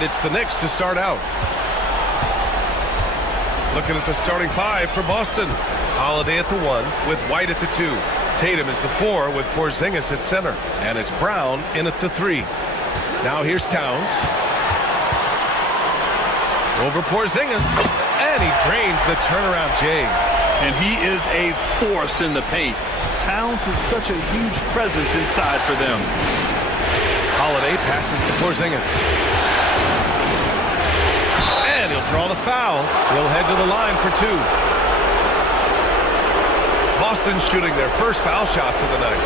And it's the Knicks to start out. Looking at the starting five for Boston. Holiday at the 1 with White at the 2. Tatum is the 4 with Porzingis at center. And it's Brown in at the 3. Now here's Towns. Over Porzingis. And he drains the turnaround J. And he is a force in the paint. Towns is such a huge presence inside for them. Holiday passes to Porzingis. And he'll draw the foul. He'll head to the line for 2. Boston shooting their first foul shots of the night.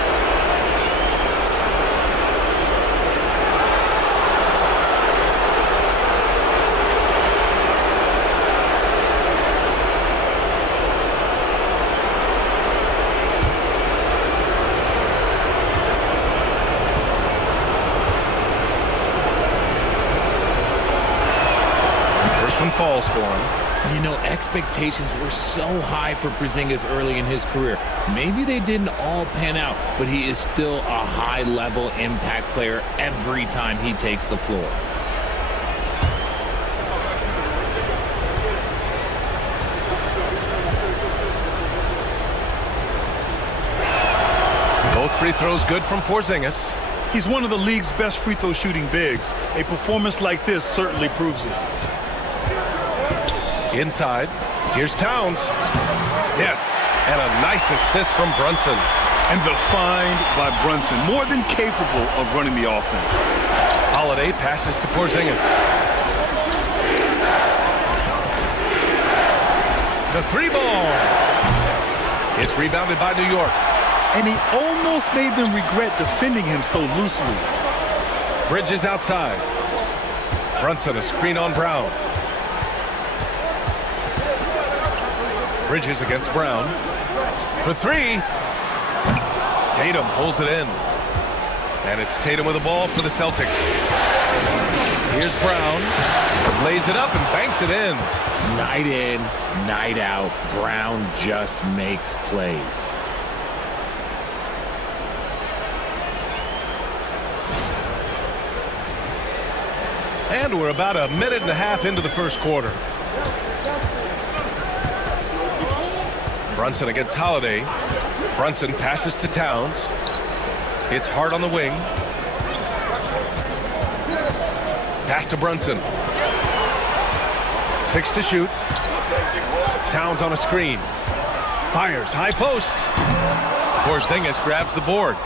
First one falls for him. You know, expectations were so high for Porzingis early in his career. Maybe they didn't all pan out, but he is still a high-level impact player every time he takes the floor. Both free throws good from Porzingis. He's one of the league's best free throw shooting bigs. A performance like this certainly proves it. Inside, here's Towns. Yes, and a nice assist from Brunson. And the find by Brunson, more than capable of running the offense. Holiday passes to Porzingis. The 3 ball. It's rebounded by New York. And he almost made them regret defending him so loosely. Bridges outside. Brunson, a screen on Brown. Bridges against Brown. For 3. Tatum pulls it in. And it's Tatum with the ball for the Celtics. Here's Brown. Lays it up and banks it in. Night in, night out, Brown just makes plays. And we're about a minute and a half into the first quarter. Brunson against Holiday. Brunson passes to Towns. It's Hart on the wing. Pass to Brunson. 6 to shoot. Towns on a screen. Fires, high post. Porzingis grabs the board.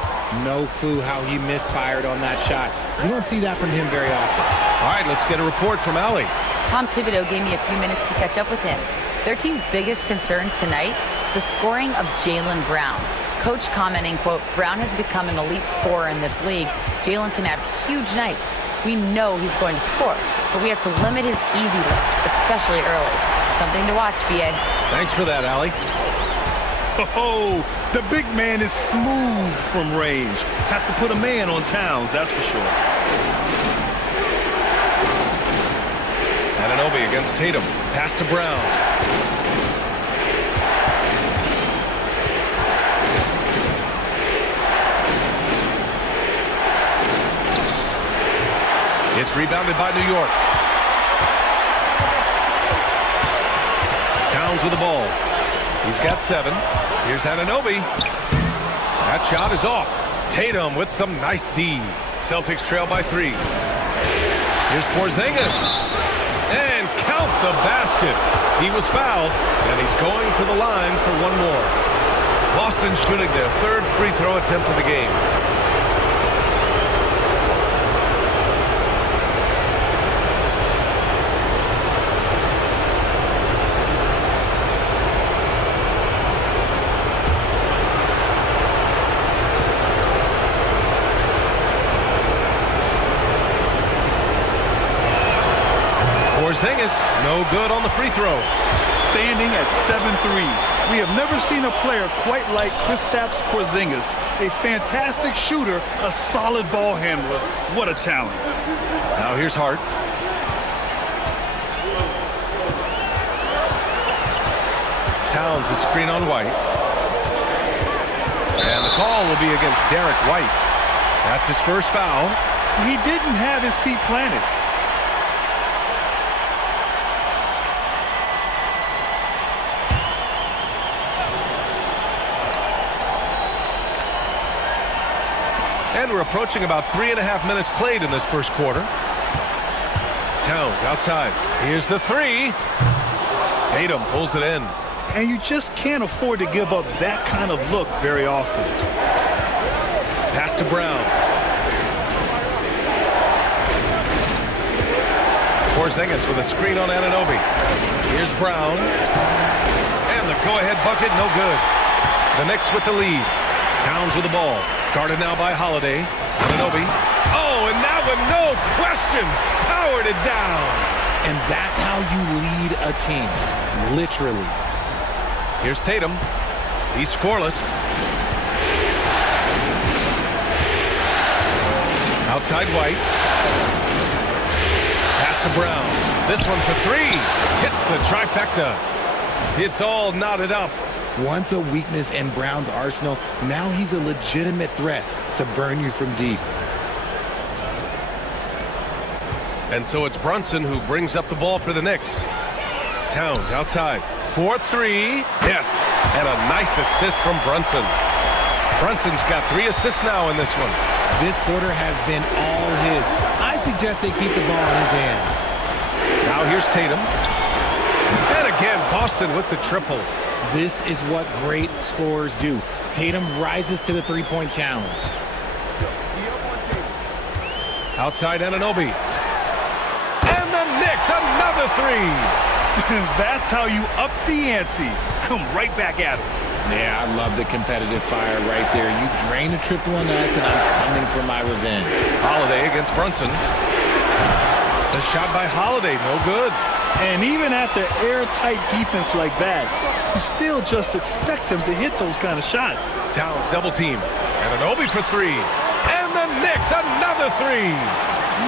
No clue how he misfired on that shot. You don't see that from him very often. All right, let's get a report from Allie. Tom Thibodeau gave me a few minutes to catch up with him. Their team's biggest concern tonight, the scoring of Jaylen Brown. Coach commenting, quote, Brown has become an elite scorer in this league. Jaylen can have huge nights. We know he's going to score, but we have to limit his easy looks, especially early. Something to watch, B.A. Thanks for that, Allie. Oh, the big man is smooth from range. Have to put a man on Towns, that's for sure. Anunoby against Tatum. Pass to Brown. It's rebounded by New York. Towns with the ball. He's got 7. Here's Anunoby. That shot is off. Tatum with some nice D. Celtics trail by 3. Here's Porzingis. And count the basket. He was fouled, and he's going to the line for one more. Boston shooting their 3rd free throw attempt of the game. Porzingis, no good on the free throw. Standing at 7-3. We have never seen a player quite like Kristaps Porzingis. A fantastic shooter, a solid ball handler. What a talent. Now here's Hart. Towns, a screen on White. And the call will be against Derek White. That's his first foul. He didn't have his feet planted. And we're approaching about 3.5 minutes played in this first quarter. Towns outside. Here's the three. Tatum pulls it in. And you just can't afford to give up that kind of look very often. Pass to Brown. Porzingis with a screen on Anunoby. Here's Brown. And the go-ahead bucket, no good. The Knicks with the lead. Towns with the ball. Guarded now by Holiday. Anunoby. Oh, and that one, no question, powered it down. And that's how you lead a team, literally. Here's Tatum. He's scoreless. Outside White. Pass to Brown. This one for three. Hits the trifecta. It's all knotted up. Once a weakness in Brown's arsenal, now he's a legitimate threat to burn you from deep. And so it's Brunson who brings up the ball for the Knicks. Towns outside. 4-3. Yes. And a nice assist from Brunson. Brunson's got 3 assists now in this one. This quarter has been all his. I suggest they keep the ball in his hands. Now here's Tatum. And again, Boston with the triple. This is what great scorers do. Tatum rises to the three-point challenge. Outside Anunoby. And the Knicks, another three. That's how you up the ante. Come right back at him. Yeah, I love the competitive fire right there. You drain a triple on us, and I'm coming for my revenge. Holiday against Brunson. The shot by Holiday, no good. And even after airtight defense like that, you still just expect him to hit those kind of shots. Towns double team. Anunoby for three. And the Knicks, another three.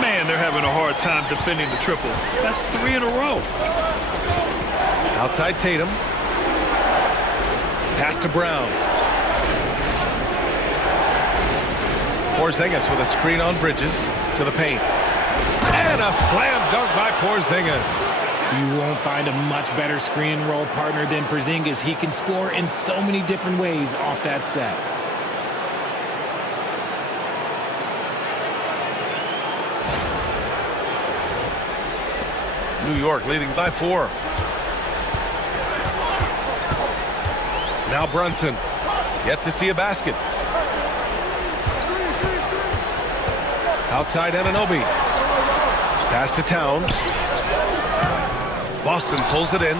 Man, they're having a hard time defending the triple. That's 3 in a row. Outside Tatum. Pass to Brown. Porzingis with a screen on Bridges to the paint. And a slam dunk by Porzingis. You won't find a much better screen and roll partner than Porzingis. He can score in so many different ways off that set. New York leading by 4. Now Brunson. Yet to see a basket. Outside Anunoby. Pass to Towns. Boston pulls it in.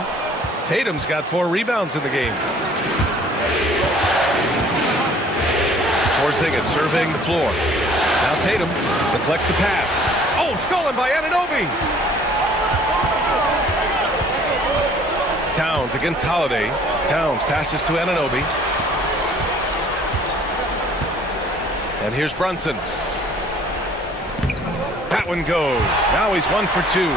Tatum's got 4 rebounds in the game. Porzingis surveying the floor. Now Tatum deflects the pass. Oh, stolen by Anunoby. Towns against Holiday. Towns passes to Anunoby. And here's Brunson. That one goes. Now he's 1 for 2.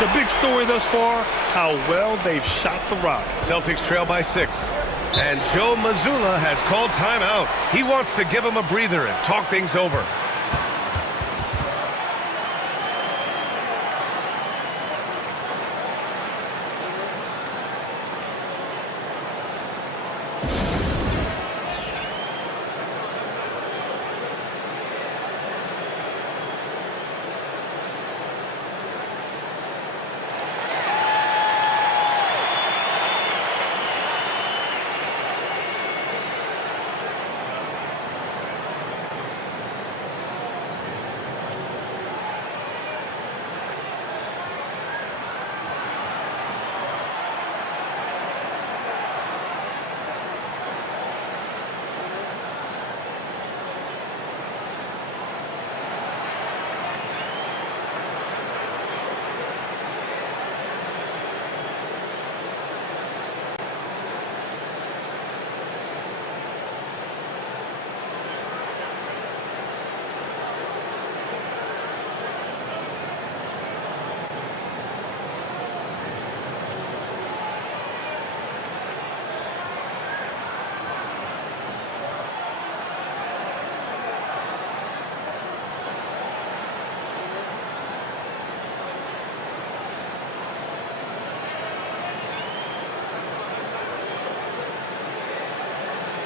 The big story thus far, how well they've shot the rock. Celtics trail by 6. And Joe Mazzulla has called timeout. He wants to give him a breather and talk things over.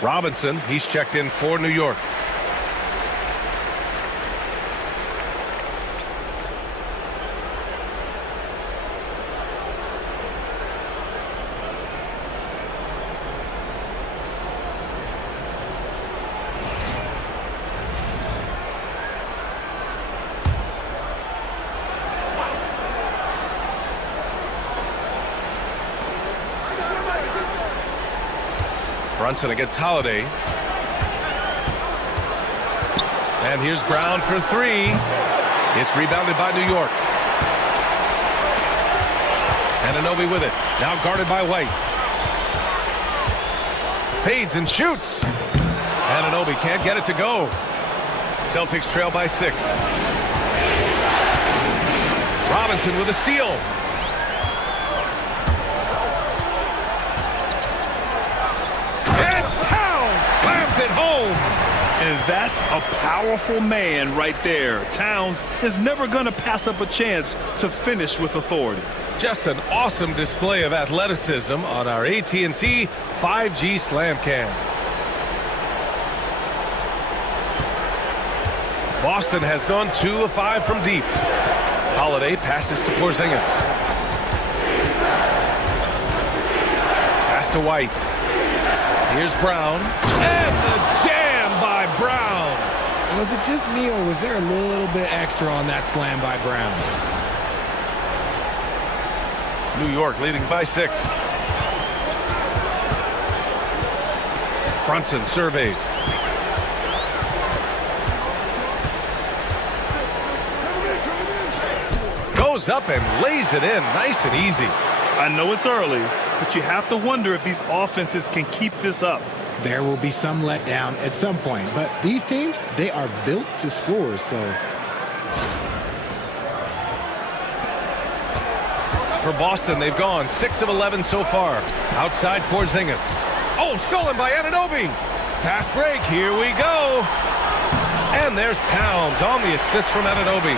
Robinson, he's checked in for New York. Brunson against Holiday. And here's Brown for three. It's rebounded by New York. Anunoby with it. Now guarded by White. Fades and shoots. Anunoby can't get it to go. Celtics trail by 6. Robinson with a steal. And Towns slams it home. And that's a powerful man right there. Towns is never going to pass up a chance to finish with authority. Just an awesome display of athleticism on our AT&T 5G Slam Cam. Boston has gone 2 of 5 from deep. Holiday passes to Porzingis. Pass to White. Here's Brown. And the jam by Brown. Was it just me, or was there a little bit extra on that slam by Brown? New York leading by 6. Brunson surveys. Goes up and lays it in nice and easy. I know it's early, but you have to wonder if these offenses can keep this up. There will be some letdown at some point, but these teams, they are built to score, so... For Boston, they've gone 6 of 11 so far. Outside Porzingis. Oh, stolen by Anunoby. Fast break. Here we go. And there's Towns on the assist from Anunoby.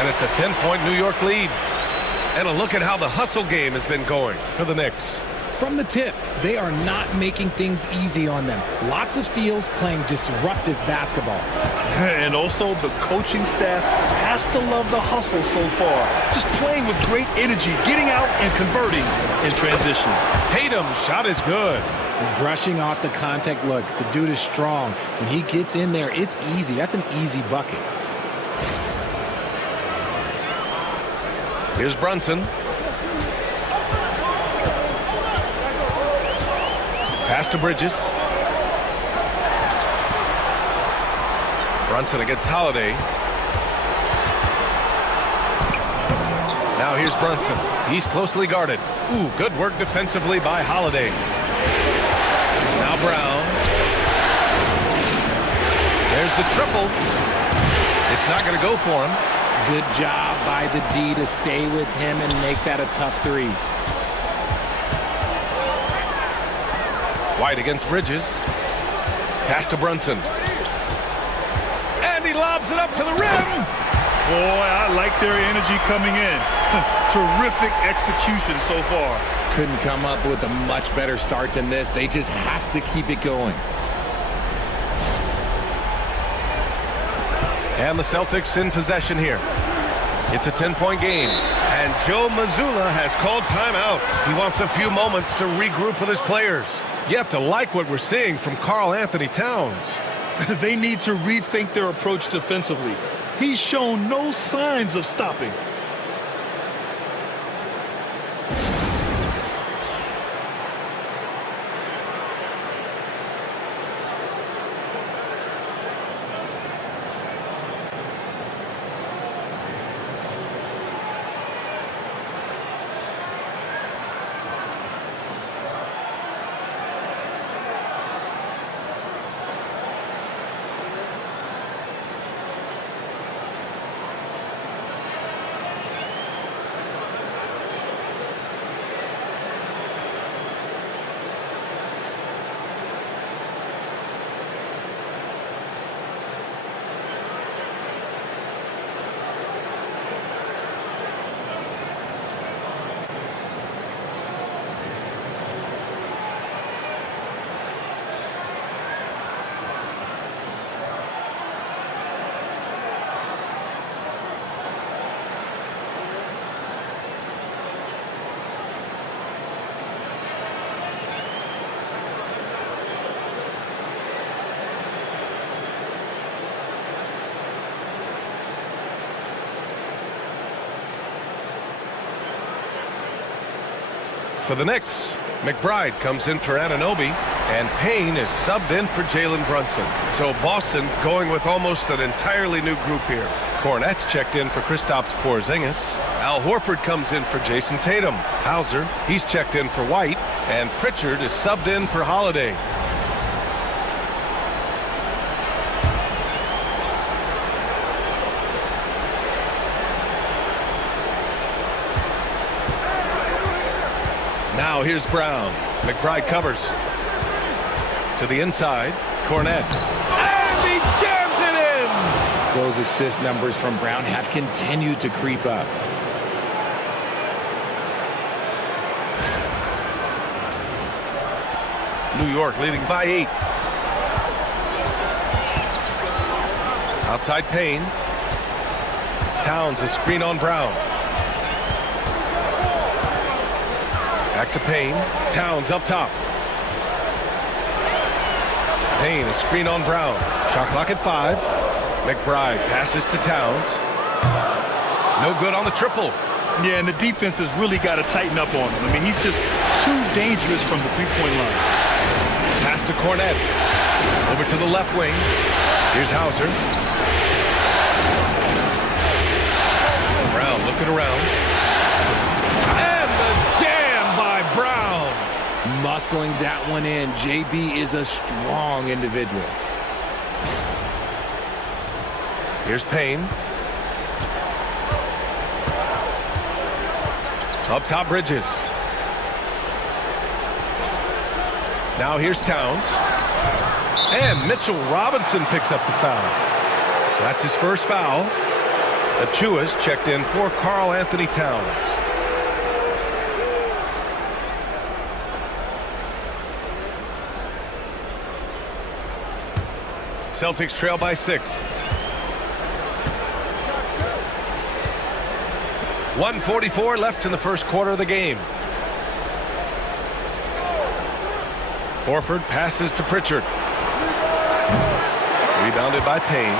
And it's a 10-point New York lead. And a look at how the hustle game has been going for the Knicks. From the tip, they are not making things easy on them. Lots of steals, playing disruptive basketball. And also the coaching staff has to love the hustle so far. Just playing with great energy, getting out and converting in transition. Tatum's shot is good. Brushing off the contact. Look, the dude is strong. When he gets in there, it's easy. That's an easy bucket. Here's Brunson. Pass to Bridges. Brunson against Holiday. Now here's Brunson. He's closely guarded. Ooh, good work defensively by Holiday. Now Brown. There's the triple. It's not going to go for him. Good job by the D to stay with him and make that a tough three. White against Bridges. Pass to Brunson. And he lobs it up to the rim. Boy, I like their energy coming in. Terrific execution so far. Couldn't come up with a much better start than this. They just have to keep it going. And the Celtics in possession here. It's a 10-point game. And Joe Mazzulla has called timeout. He wants a few moments to regroup with his players. You have to like what we're seeing from Karl Anthony Towns. They need to rethink their approach defensively. He's shown no signs of stopping. For the Knicks, McBride comes in for Anunoby. And Payne is subbed in for Jalen Brunson. So Boston going with almost an entirely new group here. Cornette's checked in for Kristaps Porzingis. Al Horford comes in for Jason Tatum. Hauser, he's checked in for White. And Pritchard is subbed in for Holiday. Now here's Brown. McBride covers. To the inside, Cornette. And he jams it in! Those assist numbers from Brown have continued to creep up. New York leading by 8. Outside Payne. Towns a screen on Brown. Back to Payne. Towns up top. Payne a screen on Brown. Shot clock at 5. McBride passes to Towns. No good on the triple. Yeah, and the defense has really got to tighten up on him. I mean, he's just too dangerous from the three-point line. Pass to Cornette. Over to the left wing. Here's Hauser. Brown looking around. And the jam by Brown. Muscling that one in. JB is a strong individual. Here's Payne. Up top, Bridges. Now here's Towns. And Mitchell Robinson picks up the foul. That's his first foul. Achua's checked in for Karl Anthony Towns. Celtics trail by 6. 1:44 left in the first quarter of the game. Horford passes to Pritchard. Rebounded by Payne.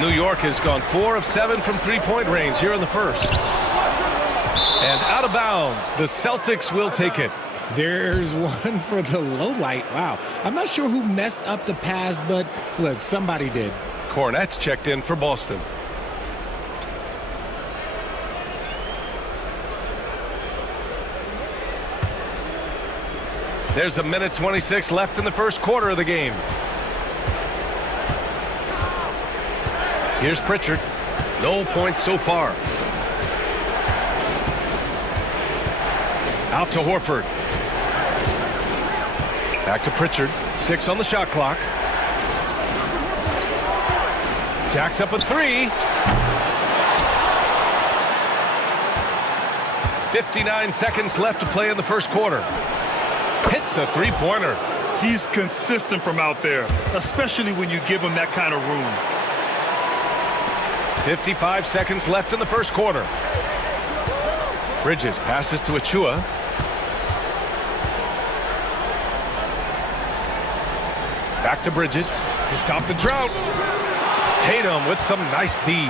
New York has gone 4 of 7 from three-point range here in the first. And out of bounds, the Celtics will take it. There's one for the low light. Wow. I'm not sure who messed up the pass, but look, somebody did. Cornette's checked in for Boston. There's a minute 26 left in the first quarter of the game. Here's Pritchard. No points so far. Out to Horford. Back to Pritchard. 6 on the shot clock. Jacks up a 3. 59 seconds left to play in the first quarter. Hits a three-pointer. He's consistent from out there, especially when you give him that kind of room. 55 seconds left in the first quarter. Bridges passes to Achua. Back to Bridges to stop the drought. Tatum with some nice D.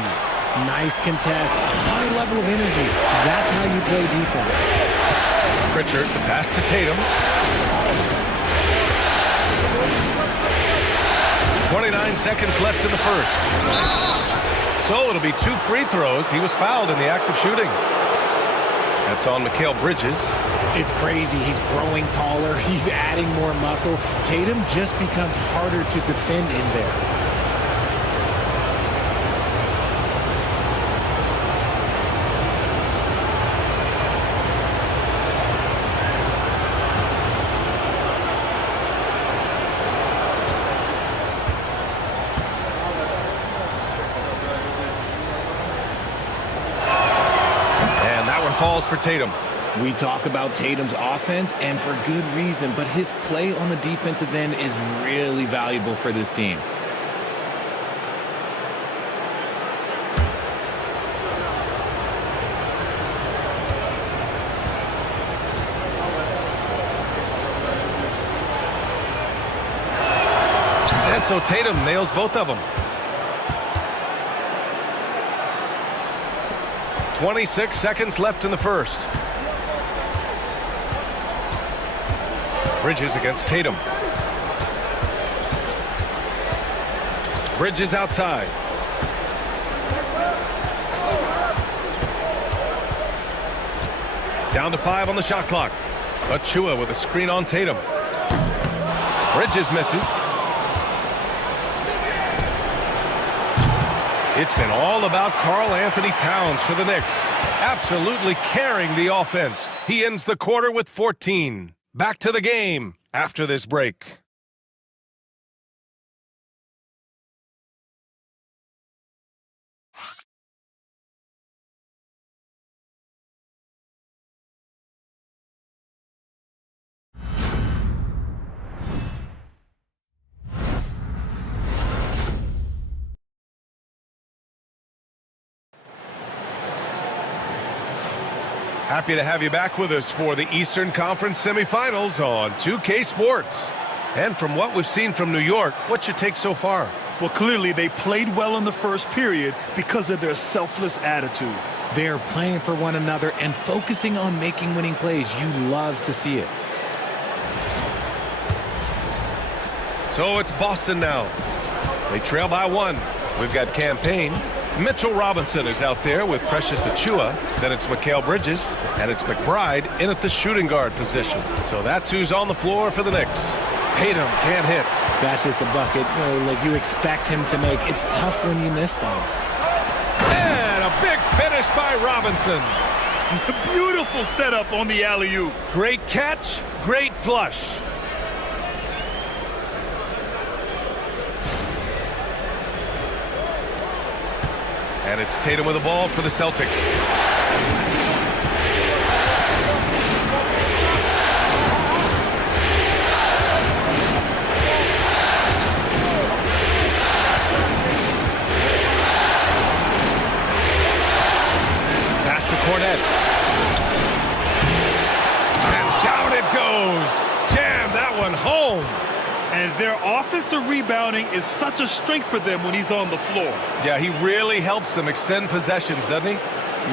Nice contest, a high level of energy. That's how you play defense. Pritchard, the pass to Tatum. 29 seconds left in the first. So it'll be 2 free throws. He was fouled in the act of shooting. That's on Mikal Bridges. It's crazy. He's growing taller. He's adding more muscle. Tatum just becomes harder to defend in there. Falls for Tatum. We talk about Tatum's offense, and for good reason, but his play on the defensive end is really valuable for this team. And so Tatum nails both of them. 26 seconds left in the first. Bridges against Tatum. Bridges outside. Down to 5 on the shot clock. Achua with a screen on Tatum. Bridges misses. It's been all about Karl Anthony Towns for the Knicks. Absolutely carrying the offense. He ends the quarter with 14. Back to the game after this break. Happy to have you back with us for the Eastern Conference semifinals on 2K Sports. And from what we've seen from New York, what's your take so far? Well, clearly they played well in the first period because of their selfless attitude. They're playing for one another and focusing on making winning plays. You love to see it. So it's Boston now. They trail by 1. We've got Campaign. Mitchell Robinson is out there with Precious Achua. Then it's Mikal Bridges, and it's McBride in at the shooting guard position. So that's who's on the floor for the Knicks. Tatum can't hit. That's just a bucket like you expect him to make. It's tough when you miss those. And a big finish by Robinson. Beautiful setup on the alley-oop. Great catch, great flush. And it's Tatum with the ball for the Celtics. Pass to Cornet. And down it goes. Jam that one home. And their offensive rebounding is such a strength for them when he's on the floor. Yeah, he really helps them extend possessions, doesn't he?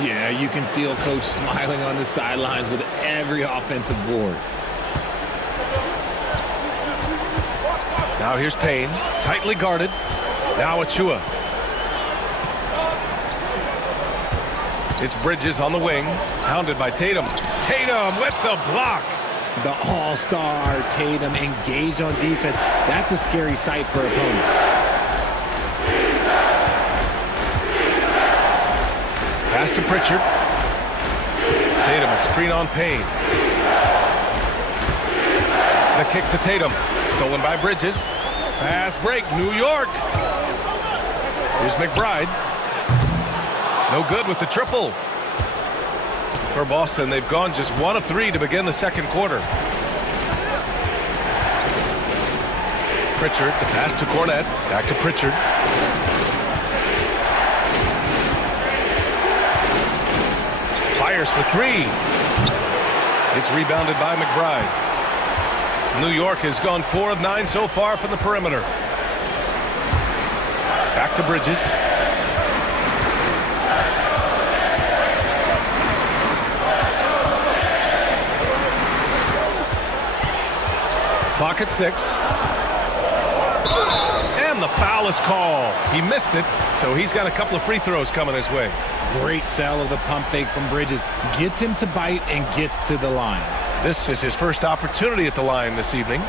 Yeah, you can feel Coach smiling on the sidelines with every offensive board. Now here's Payne, tightly guarded. Now Achua. It's Bridges on the wing, hounded by Tatum. Tatum with the block. The all-star Tatum engaged on defense. That's a scary sight for opponents. Pass to Pritchard. Tatum, a screen on Payne. The kick to Tatum. Stolen by Bridges. Fast break, New York. Here's McBride. No good with the triple. For Boston, they've gone just 1 of 3 to begin the second quarter. Pritchard, the pass to Cornet. Back to Pritchard. Fires for 3. It's rebounded by McBride. New York has gone 4 of 9 so far from the perimeter. Back to Bridges. Clock at 6. And the foul is called. He missed it, so he's got a couple of free throws coming his way. Great sell of the pump fake from Bridges. Gets him to bite and gets to the line. This is his first opportunity at the line this evening.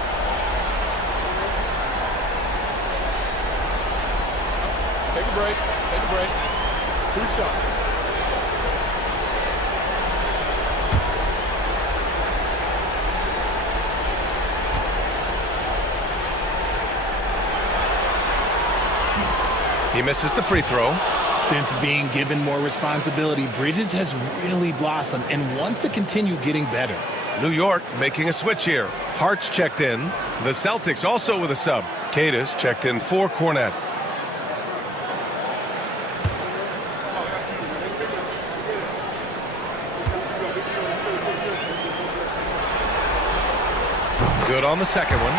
Take a break. Take a break. 2 shots. He misses the free throw. Since being given more responsibility, Bridges has really blossomed and wants to continue getting better. New York making a switch here. Hart's checked in. The Celtics also with a sub. Cadis checked in for Cornet. Good on the second one.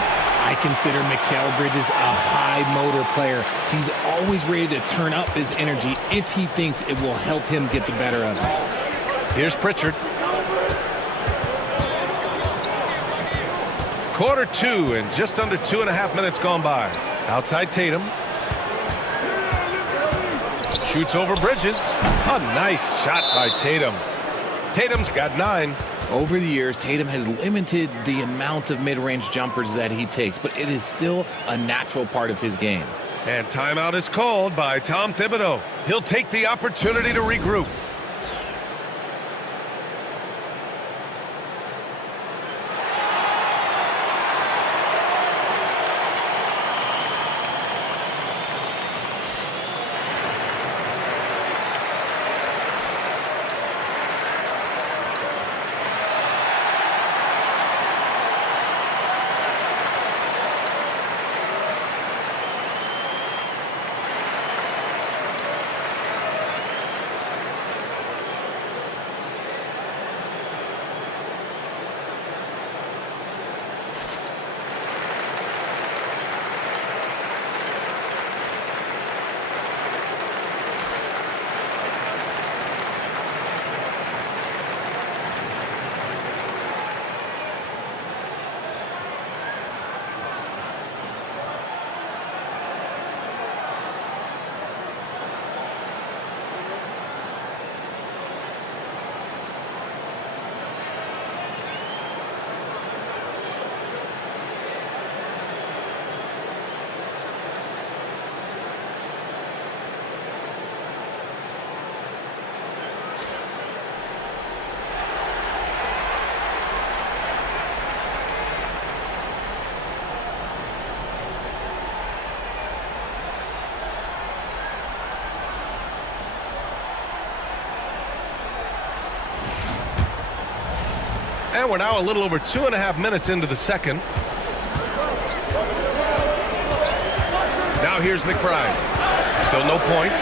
I consider Mikal Bridges a high motor player. He's always ready to turn up his energy if he thinks it will help him get the better of it. Here's Pritchard. Quarter 2 and just under 2.5 minutes gone by. Outside Tatum. Shoots over Bridges. A nice shot by Tatum. Tatum's got 9. Over the years, Tatum has limited the amount of mid-range jumpers that he takes, but it is still a natural part of his game. And timeout is called by Tom Thibodeau. He'll take the opportunity to regroup. And we're now a little over 2.5 minutes into the second. Now here's McBride. Still no points.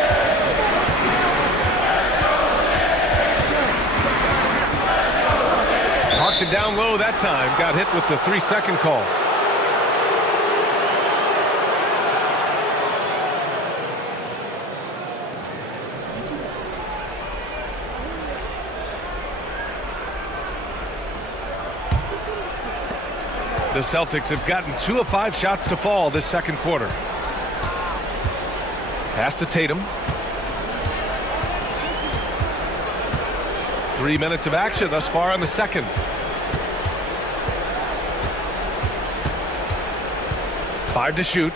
Parked it down low that time. Got hit with the 3-second call. The Celtics have gotten 2 of 5 shots to fall this second quarter. Pass to Tatum. 3 minutes of action thus far in the second. Five to shoot.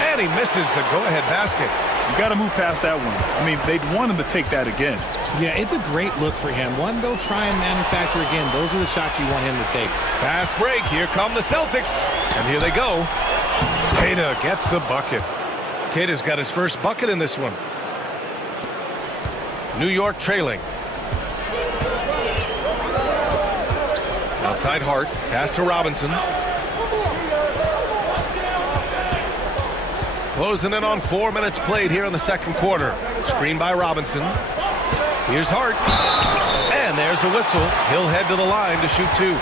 And he misses the go-ahead basket. You got to move past that one. I mean, they'd want him to take that again. Yeah, it's a great look for him. One, they'll try and manufacture again. Those are the shots you want him to take. Fast break. Here come the Celtics. And here they go. Queta gets the bucket. Queta's got his first bucket in this one. New York trailing. Outside Hart. Pass to Robinson. Closing in on 4 minutes played here in the second quarter. Screen by Robinson. Here's Hart. And there's a whistle. He'll head to the line to shoot 2.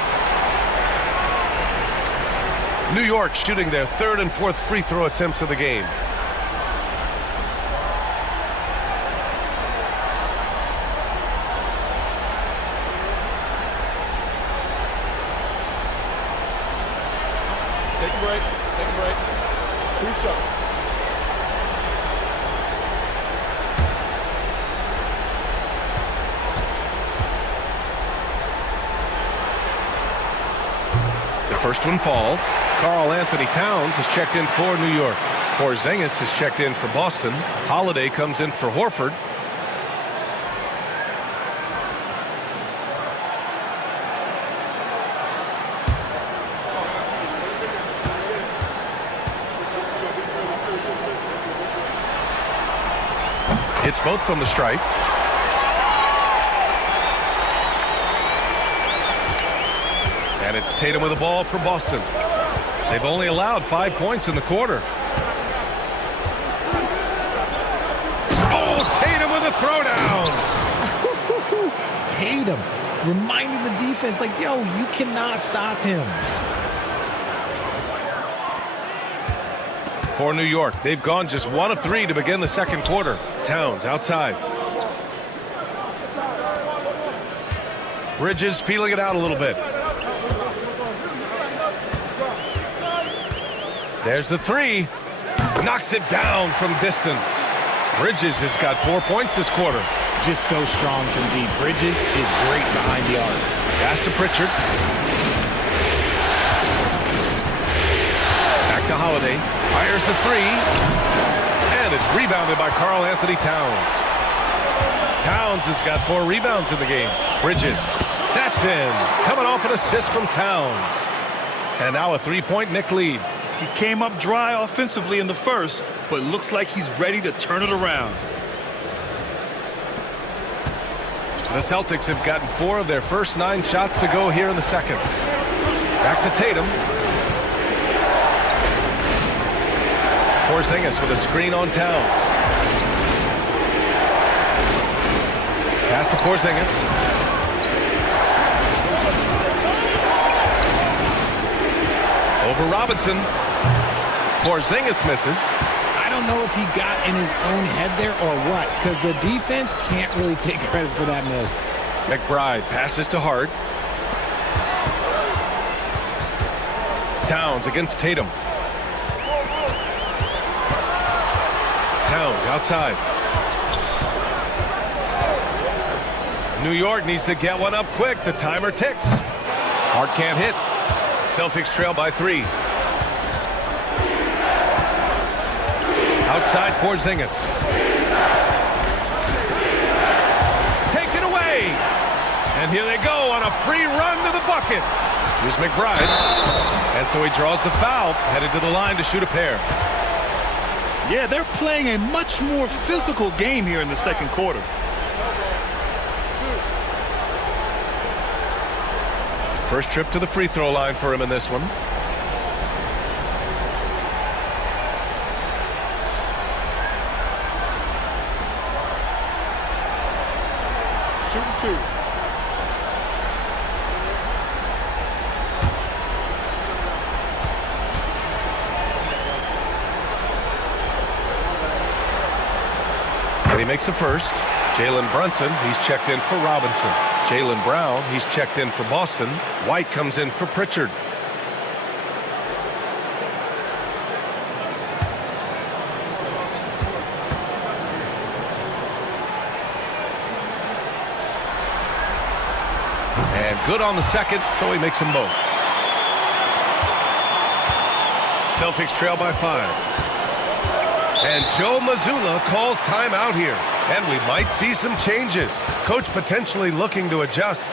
New York shooting their 3rd and 4th free throw attempts of the game. Take a break. Take a break. 2 shots. First one falls. Karl Anthony Towns has checked in for New York. Porzingis has checked in for Boston. Holiday comes in for Horford. Hits both from the stripe. And it's Tatum with the ball for Boston. They've only allowed 5 points in the quarter. Oh, Tatum with a throwdown. Tatum reminding the defense, like, yo, you cannot stop him. For New York, they've gone just 1 of 3 to begin the second quarter. Towns outside. Bridges feeling it out a little bit. There's the three. Knocks it down from distance. Bridges has got 4 points this quarter. Just so strong from deep. Bridges is great behind the arc. Pass to Pritchard. Back to Holiday. Fires the three. And it's rebounded by Karl Anthony Towns. Towns has got 4 rebounds in the game. Bridges. That's in. Coming off an assist from Towns. And now a 3-point Knick lead. He came up dry offensively in the first, but looks like he's ready to turn it around. The Celtics have gotten 4 of their first 9 shots to go here in the second. Back to Tatum. Porzingis with a screen on Towns. Pass to Porzingis. Over Robinson. Porzingis misses. I don't know if he got in his own head there or what, because the defense can't really take credit for that miss. McBride passes to Hart. Towns against Tatum. Towns outside. New York needs to get one up quick. The timer ticks. Hart can't hit. Celtics trail by 3. Outside Porzingis. Taken away. And here they go on a free run to the bucket. Here's McBride. And so he draws the foul, headed to the line to shoot a pair. Yeah, they're playing a much more physical game here in the second quarter. First trip to the free throw line for him in this one. Shooting 2. And he makes the first. Jalen Brunson, he's checked in for Robinson. Jaylen Brown, he's checked in for Boston. White comes in for Pritchard. And good on the second, so he makes them both. Celtics trail by 5. And Joe Mazzulla calls timeout here. And we might see some changes. Coach potentially looking to adjust.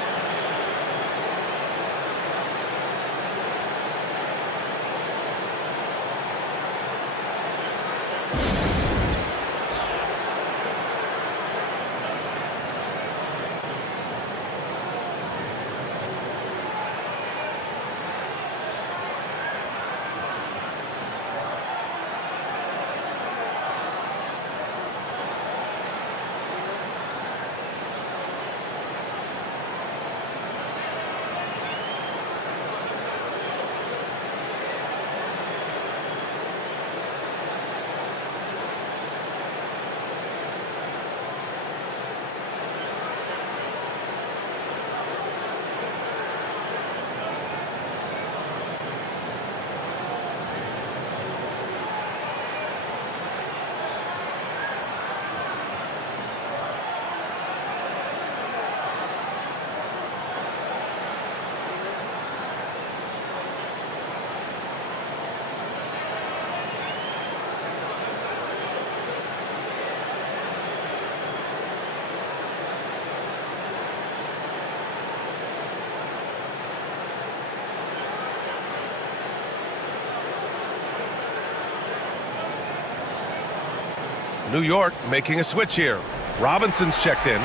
New York making a switch here. Robinson's checked in.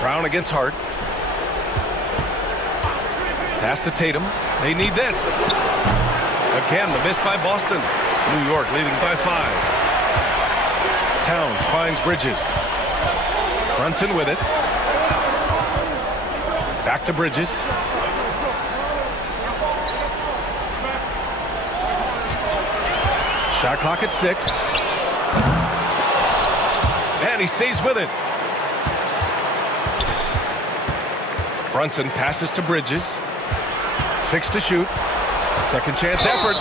Brown against Hart. Pass to Tatum. They need this. Again, the miss by Boston. New York leading by 5. Towns finds Bridges. Brunson with it. Back to Bridges. Shot clock at 6. And he stays with it. Brunson passes to Bridges. 6 to shoot. Second chance effort.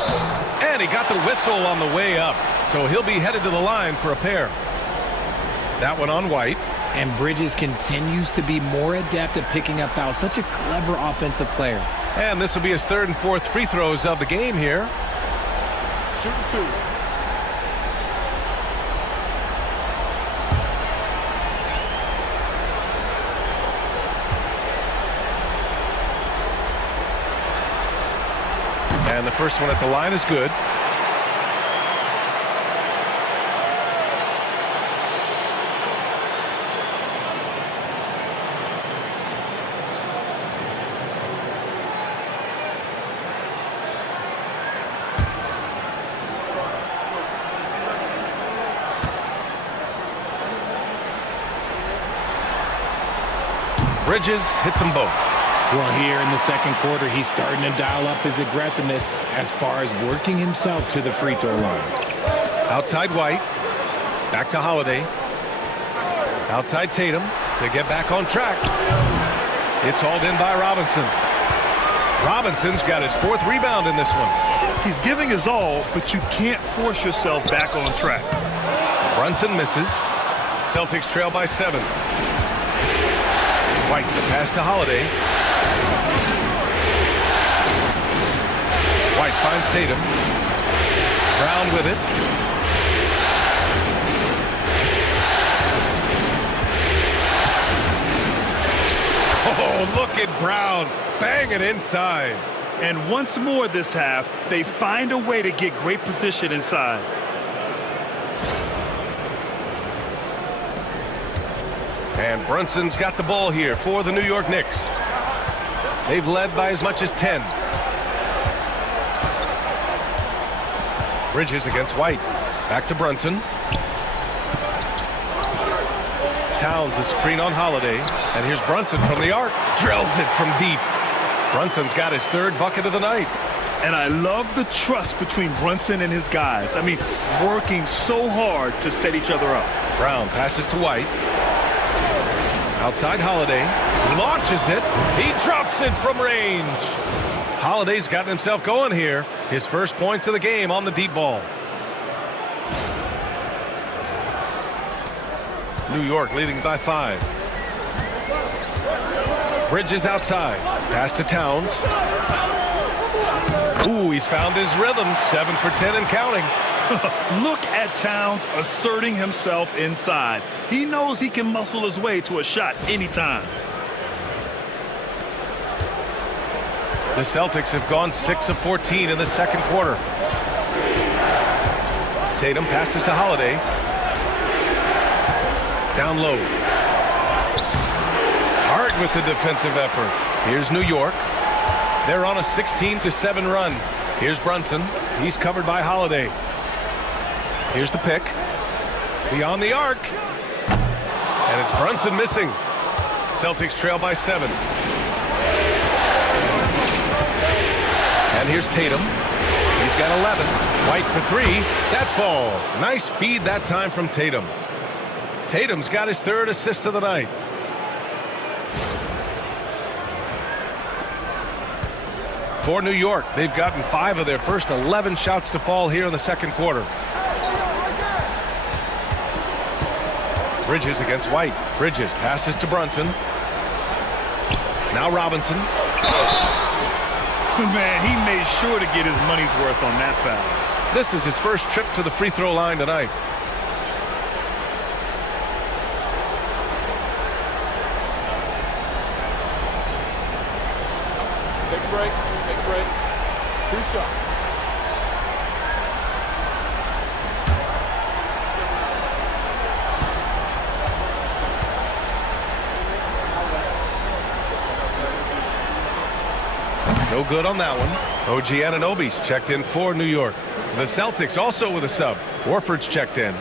And he got the whistle on the way up. So he'll be headed to the line for a pair. That one on White. And Bridges continues to be more adept at picking up fouls. Such a clever offensive player. And this will be his 3rd and 4th free throws of the game here. Shooting 2. And the first one at the line is good. Bridges hits them both. Well, here in the second quarter, he's starting to dial up his aggressiveness as far as working himself to the free throw line. Outside White. Back to Holiday. Outside Tatum to get back on track. It's hauled in by Robinson. Robinson's got his 4th rebound in this one. He's giving his all, but you can't force yourself back on track. Brunson misses. Celtics trail by 7. White, the pass to Holiday. White finds Tatum. Brown with it. Oh, look at Brown. Bang it inside. And once more this half, they find a way to get great position inside. And Brunson's got the ball here for the New York Knicks. They've led by as much as 10. Bridges against White. Back to Brunson. Towns a screen on Holiday. And here's Brunson from the arc. Drills it from deep. Brunson's got his 3rd bucket of the night. And I love the trust between Brunson and his guys. I mean, working so hard to set each other up. Brown passes to White. Outside Holiday. Launches it. He drops it from range. Holiday's gotten himself going here. His first points of the game on the deep ball. New York leading by 5. Bridges outside. Pass to Towns. Ooh, he's found his rhythm. 7 for 10 and counting. Look at Towns asserting himself inside. He knows he can muscle his way to a shot anytime. The Celtics have gone 6 of 14 in the second quarter. Tatum passes to Holiday. Down low. Hard with the defensive effort. Here's New York. They're on a 16-7 run. Here's Brunson. He's covered by Holiday. Here's the pick. Beyond the arc. And it's Brunson missing. Celtics trail by 7. And here's Tatum. He's got 11. White for 3. That falls. Nice feed that time from Tatum. Tatum's got his 3rd assist of the night. For New York, they've gotten 5 of their first 11 shots to fall here in the second quarter. Bridges against White. Bridges passes to Brunson. Now Robinson. Man, he made sure to get his money's worth on that foul. This is his first trip to the free throw line tonight. Take a break. Take a break. 2 shots. No good on that one. OG Anunoby's checked in for New York. The Celtics also with a sub. Horford's checked in.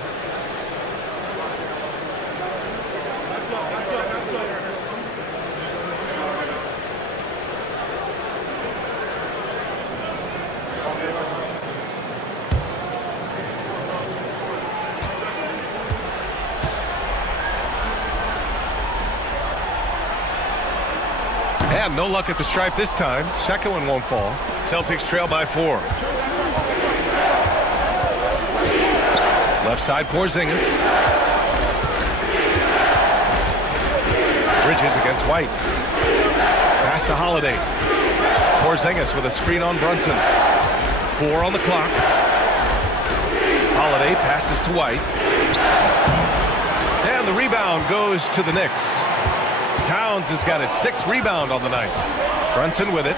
And no luck at the stripe this time. Second one won't fall. Celtics trail by 4. Left side, Porzingis. Bridges against White. Pass to Holiday. Porzingis with a screen on Brunson. 4 on the clock. Holiday passes to White. And the rebound goes to the Knicks. Towns has got his 6th rebound on the night. Brunson with it.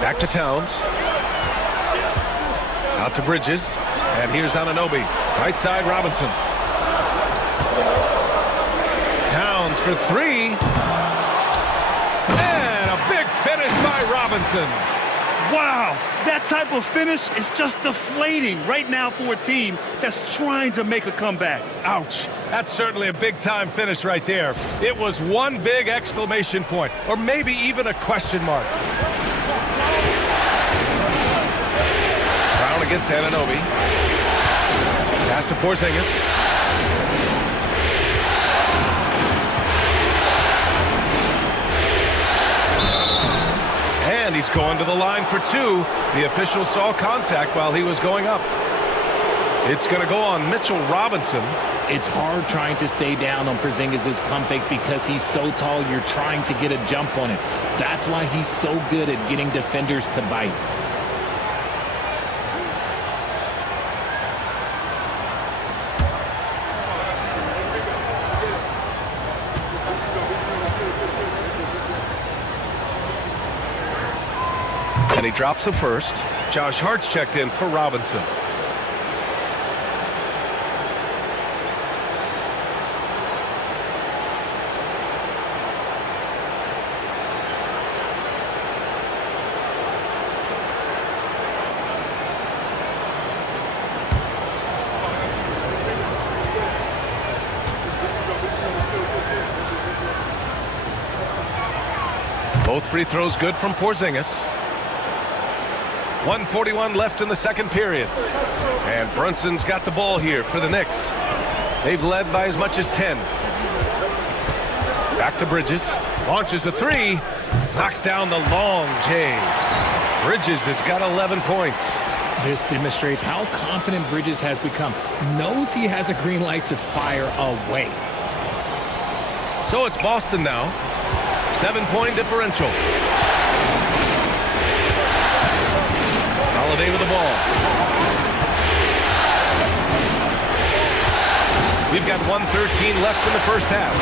Back to Towns. Out to Bridges. And here's Anunoby. Right side, Robinson. Towns for 3. And a big finish by Robinson. Wow, that type of finish is just deflating right now for a team that's trying to make a comeback. Ouch. That's certainly a big-time finish right there. It was one big exclamation point, or maybe even a question mark. Brown against Anunoby. Pass to Porzingis. And he's going to the line for 2. The official saw contact while he was going up. It's going to go on Mitchell Robinson. It's hard trying to stay down on Porzingis' pump fake because he's so tall. You're trying to get a jump on it. That's why he's so good at getting defenders to bite. And he drops the first. Josh Hart's checked in for Robinson. Both free throws good from Porzingis. 1:41 left in the second period. And Brunson's got the ball here for the Knicks. They've led by as much as 10. Back to Bridges. Launches a 3. Knocks down the long J. Bridges has got 11 points. This demonstrates how confident Bridges has become. Knows he has a green light to fire away. So it's Boston now. 7-point differential. Holiday with the ball. We've got 1:13 left in the first half.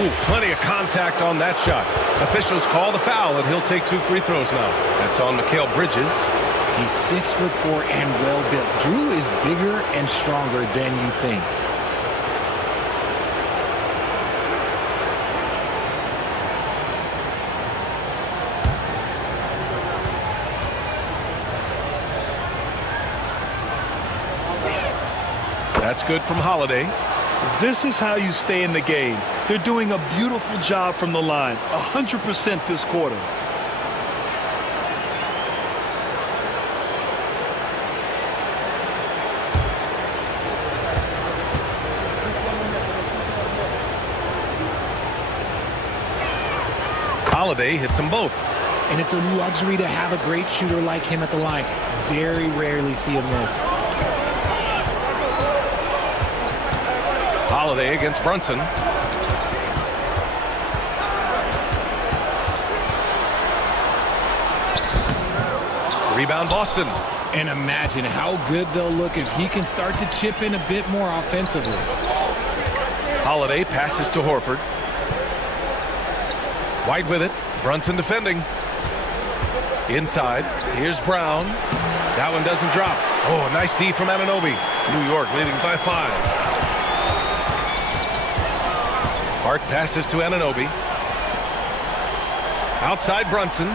Ooh, plenty of contact on that shot. Officials call the foul, and he'll take 2 free throws now. That's on Mikal Bridges. He's 6'4" and well-built. Drew is bigger and stronger than you think. That's good from Holiday. This is how you stay in the game. They're doing a beautiful job from the line. 100% this quarter. Holiday hits them both. And it's a luxury to have a great shooter like him at the line. Very rarely see him miss. Holiday against Brunson. Rebound Boston. And imagine how good they'll look if he can start to chip in a bit more offensively. Holiday passes to Horford. White with it. Brunson defending. Inside. Here's Brown. That one doesn't drop. Oh, a nice D from Anunoby. New York leading by 5. Hart passes to Anunoby. Outside Brunson.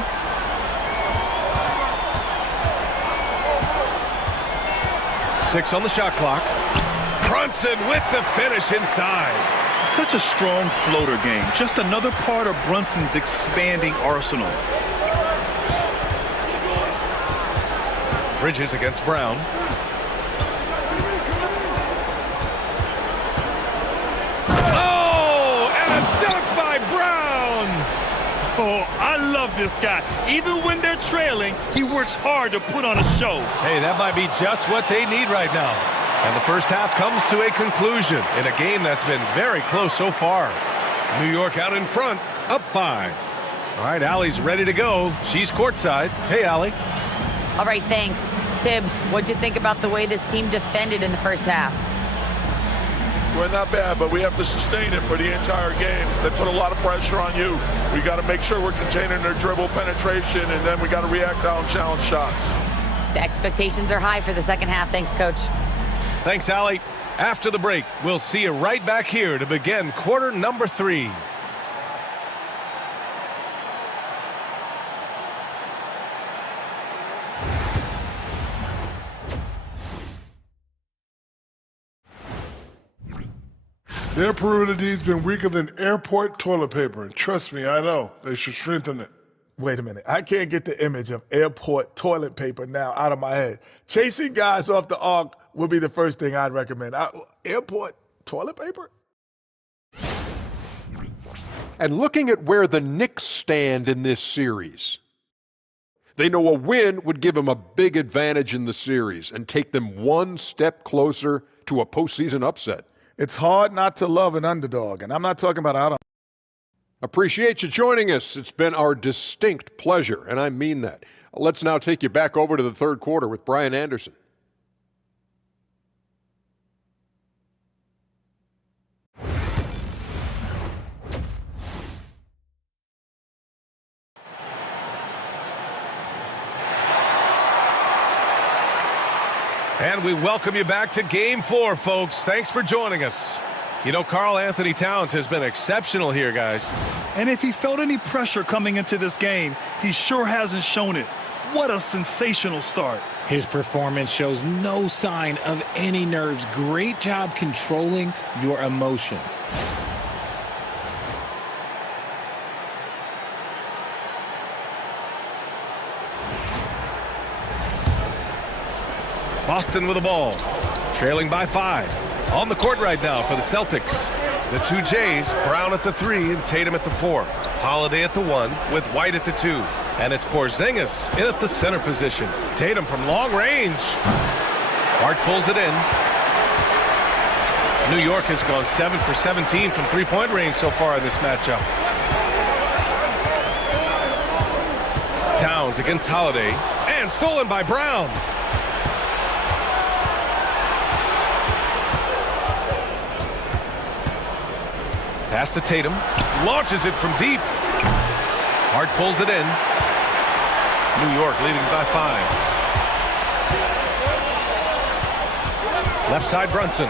Six on the shot clock. Brunson with the finish inside. Such a strong floater game. Just another part of Brunson's expanding arsenal. Bridges against Brown. Oh, and a dunk by Brown. Oh, I love this guy. Even when they're trailing, he works hard to put on a show. Hey, that might be just what they need right now. And the first half comes to a conclusion in a game that's been very close so far. New York out in front, up 5. All right, Allie's ready to go. She's courtside. Hey, Allie. All right, thanks. Tibbs, what'd you think about the way this team defended in the first half? We're not bad, but we have to sustain it for the entire game. They put a lot of pressure on you. We got to make sure we're containing their dribble penetration, and then we got to react on challenge shots. The expectations are high for the second half. Thanks, Coach. Thanks, Allie. After the break, we'll see you right back here to begin quarter number 3. Their perimeter D's been weaker than airport toilet paper, and trust me, I know. They should strengthen it. Wait a minute. I can't get the image of airport toilet paper now out of my head. Chasing guys off the arc would be the first thing I'd recommend. Airport toilet paper? And looking at where the Knicks stand in this series, they know a win would give them a big advantage in the series and take them one step closer to a postseason upset. It's hard not to love an underdog, and I'm not talking about out. Appreciate you joining us. It's been our distinct pleasure, and I mean that. Let's now take you back over to the third quarter with Brian Anderson. And we welcome you back to Game 4, folks. Thanks for joining us. You know, Karl Anthony Towns has been exceptional here, guys. And if he felt any pressure coming into this game, he sure hasn't shown it. What a sensational start. His performance shows no sign of any nerves. Great job controlling your emotions. Boston with the ball, trailing by 5. On the court right now for the Celtics. The two Jays, Brown at the 3 and Tatum at the 4. Holiday at the 1 with White at the 2. And it's Porzingis in at the center position. Tatum from long range. Hart pulls it in. New York has gone 7 for 17 from three-point range so far in this matchup. Towns against Holiday. And stolen by Brown. Pass to Tatum. Launches it from deep. Hart pulls it in. New York leading by 5. Left side Brunson.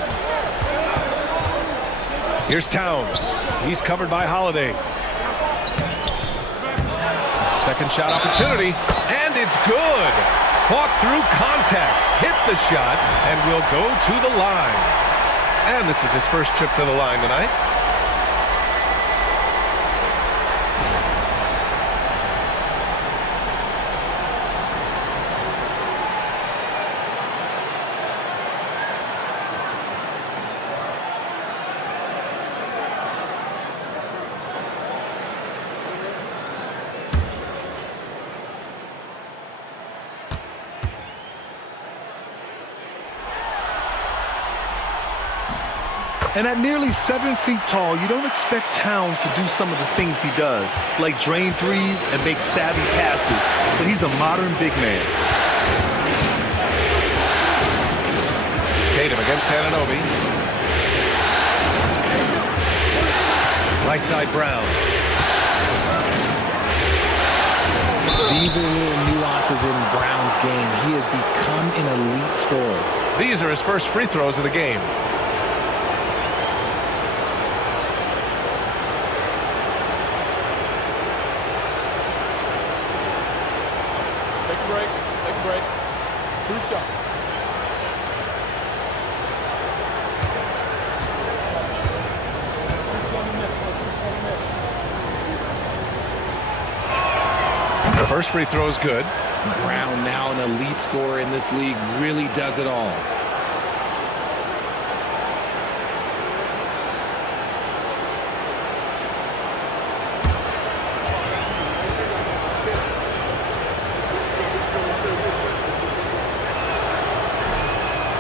Here's Towns. He's covered by Holiday. Second shot opportunity. And it's good. Fought through contact. Hit the shot and will go to the line. And this is his first trip to the line tonight. And at nearly 7 feet tall, you don't expect Towns to do some of the things he does, like drain threes and make savvy passes, but he's a modern big man. Tatum against Anunoby. Right side Brown. These are little nuances in Brown's game. He has become an elite scorer. These are his first free throws of the game. break. 2 shots. The first free throw is good. Brown, now an elite scorer in this league, really does it all.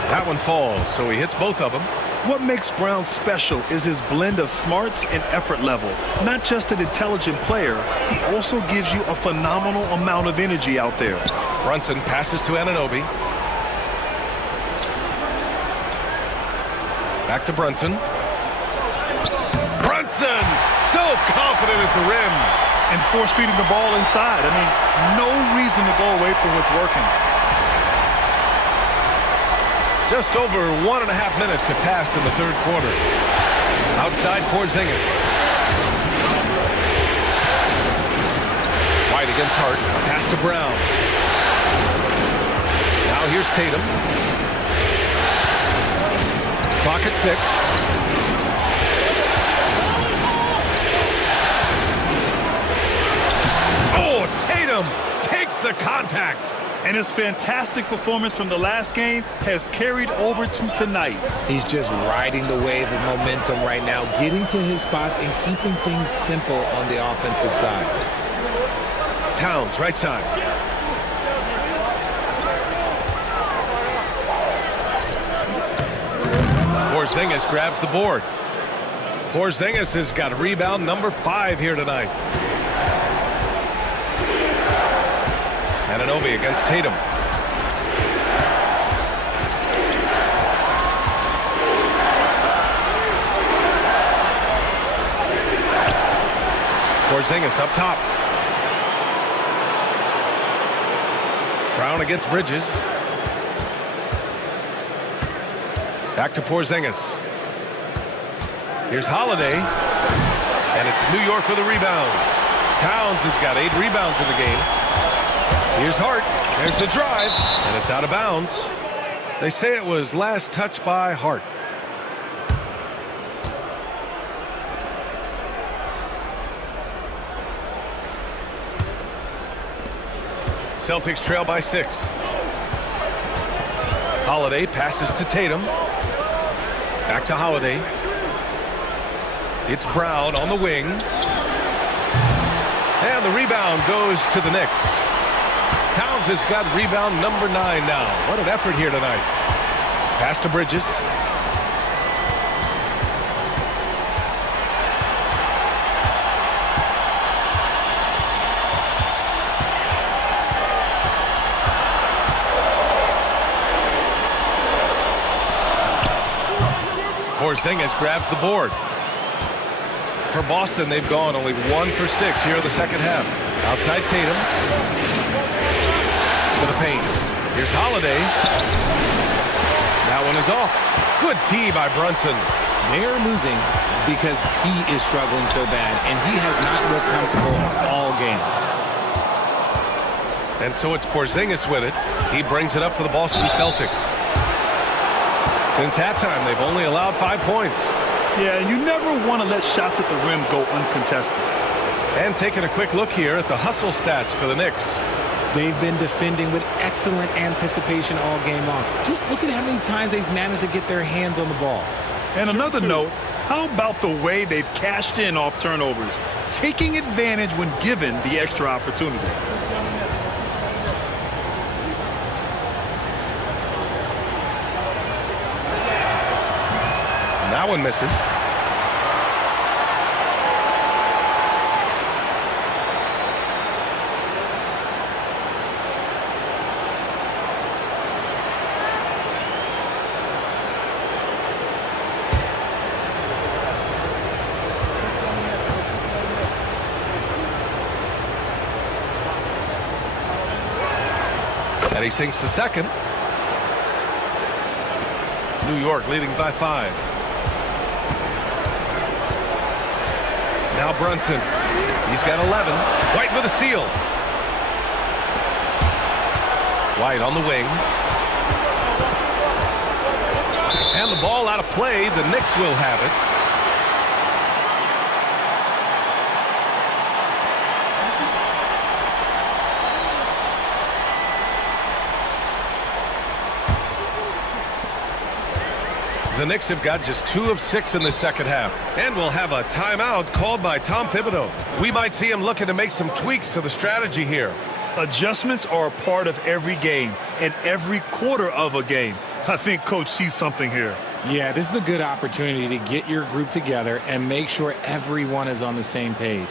That one falls, so he hits both of them. What makes Brown special is his blend of smarts and effort level. Not just an intelligent player, he also gives you a phenomenal amount of energy out there. Brunson passes to Anunoby. Back to Brunson. Brunson! So confident at the rim. And force feeding the ball inside. I mean, no reason to go away from what's working. Just over 1.5 minutes have passed in the third quarter. Outside Porzingis. White against Hart. Pass to Brown. Now here's Tatum. Clock at 6. Oh, Tatum takes the contact. And his fantastic performance from the last game has carried over to tonight. He's just riding the wave of momentum right now, getting to his spots and keeping things simple on the offensive side. Towns, right side. Porzingis grabs the board. Porzingis has got rebound number 5 here tonight. Anunoby against Tatum. Porzingis up top. Brown against Bridges. Back to Porzingis. Here's Holiday. And it's New York with a rebound. Towns has got 8 rebounds in the game. Here's Hart. There's the drive. And it's out of bounds. They say it was last touched by Hart. Celtics trail by 6. Holiday passes to Tatum. Back to Holiday. It's Brown on the wing. And the rebound goes to the Knicks. Towns has got rebound number 9 now. What an effort here tonight. Pass to Bridges. Porzingis grabs the board. For Boston, they've gone only 1 for 6 here in the second half. Outside Tatum. To the paint. Here's Holiday. That one is off. Good D by Brunson. They're losing because he is struggling so bad, and he has not looked comfortable all game. And so it's Porzingis with it. He brings it up for the Boston Celtics. Since halftime, they've only allowed 5 points. Yeah, you never want to let shots at the rim go uncontested. And taking a quick look here at the hustle stats for the Knicks. They've been defending with excellent anticipation all game long. Just look at how many times they've managed to get their hands on the ball. And another note, how about the way they've cashed in off turnovers, taking advantage when given the extra opportunity? That one misses. And he sinks the second. New York leading by 5. Now Brunson. He's got 11. White with a steal. White on the wing. And the ball out of play. The Knicks will have it. The Knicks have got just 2 of 6 in the second half. And we'll have a timeout called by Tom Thibodeau. We might see him looking to make some tweaks to the strategy here. Adjustments are a part of every game and every quarter of a game. I think Coach sees something here. Yeah, this is a good opportunity to get your group together and make sure everyone is on the same page.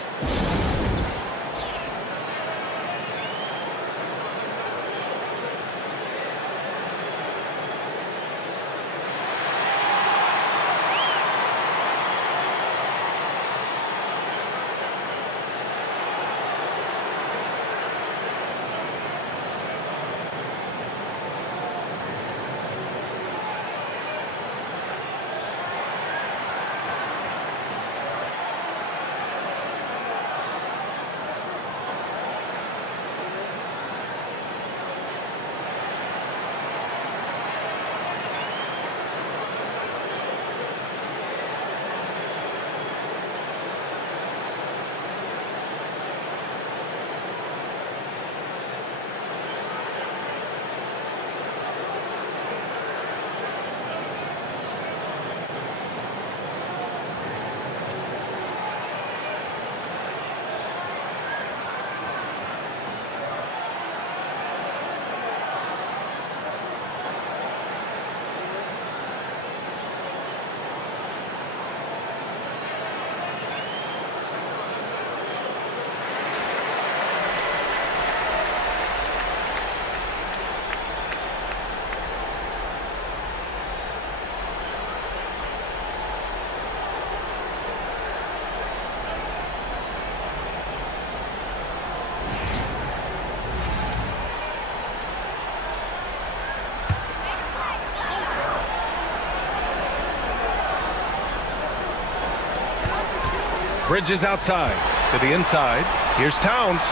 Bridges outside to the inside. Here's Towns.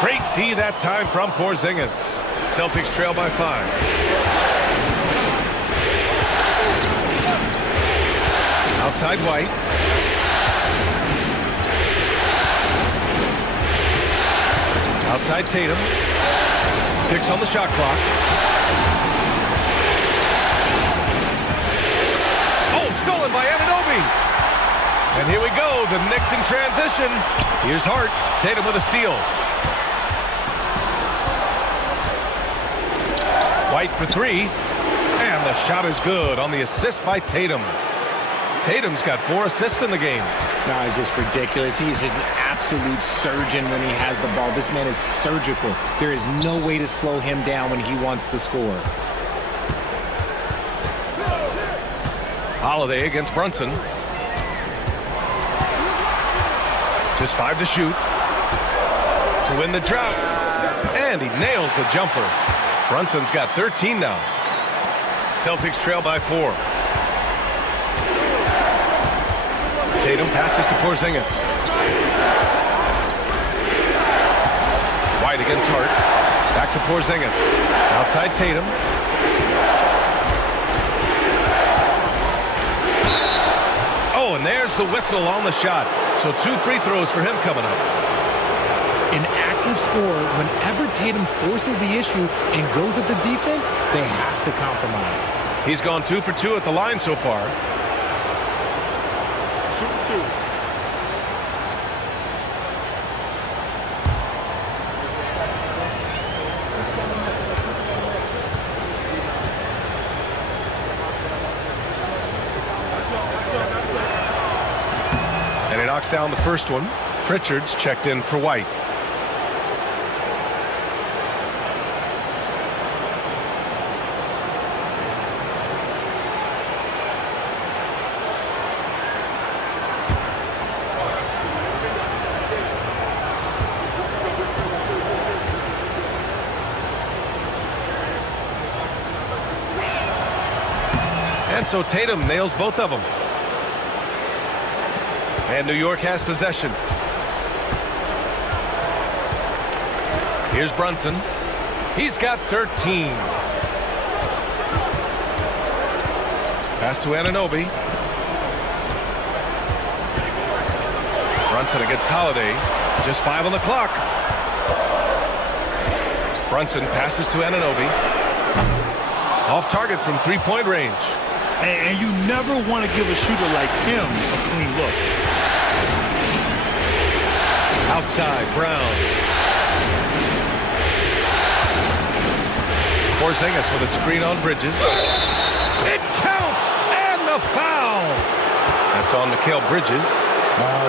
Great D that time from Porzingis. Celtics trail by 5. Outside White. Outside Tatum. 6 on the shot clock. Oh, stolen by Anunoby. And here we go, the Knicks in transition. Here's Hart, Tatum with a steal. White for 3, and the shot is good on the assist by Tatum. Tatum's got 4 assists in the game. No, it's just ridiculous. He's just an absolute surgeon when he has the ball. This man is surgical. There is no way to slow him down when he wants to score. Holiday against Brunson. Just 5 to shoot. To win the drought. And he nails the jumper. Brunson's got 13 now. Celtics trail by 4. Tatum passes to Porzingis. White against Hart. Back to Porzingis. Outside Tatum. Oh, and there's the whistle on the shot. So 2 free throws for him coming up. An active scorer, whenever Tatum forces the issue and goes at the defense, they have to compromise. He's gone 2 for 2 at the line so far. Shoot 2. And he knocks down the first one. Pritchard's checked in for White. And so Tatum nails both of them. And New York has possession. Here's Brunson. He's got 13. Pass to Anunoby. Brunson against Holiday. Just 5 on the clock. Brunson passes to Anunoby. Off target from three-point range. And you never want to give a shooter like him a clean look. Outside, Brown. Porzingis with a screen on Bridges. It counts! And the foul! That's on Mikal Bridges.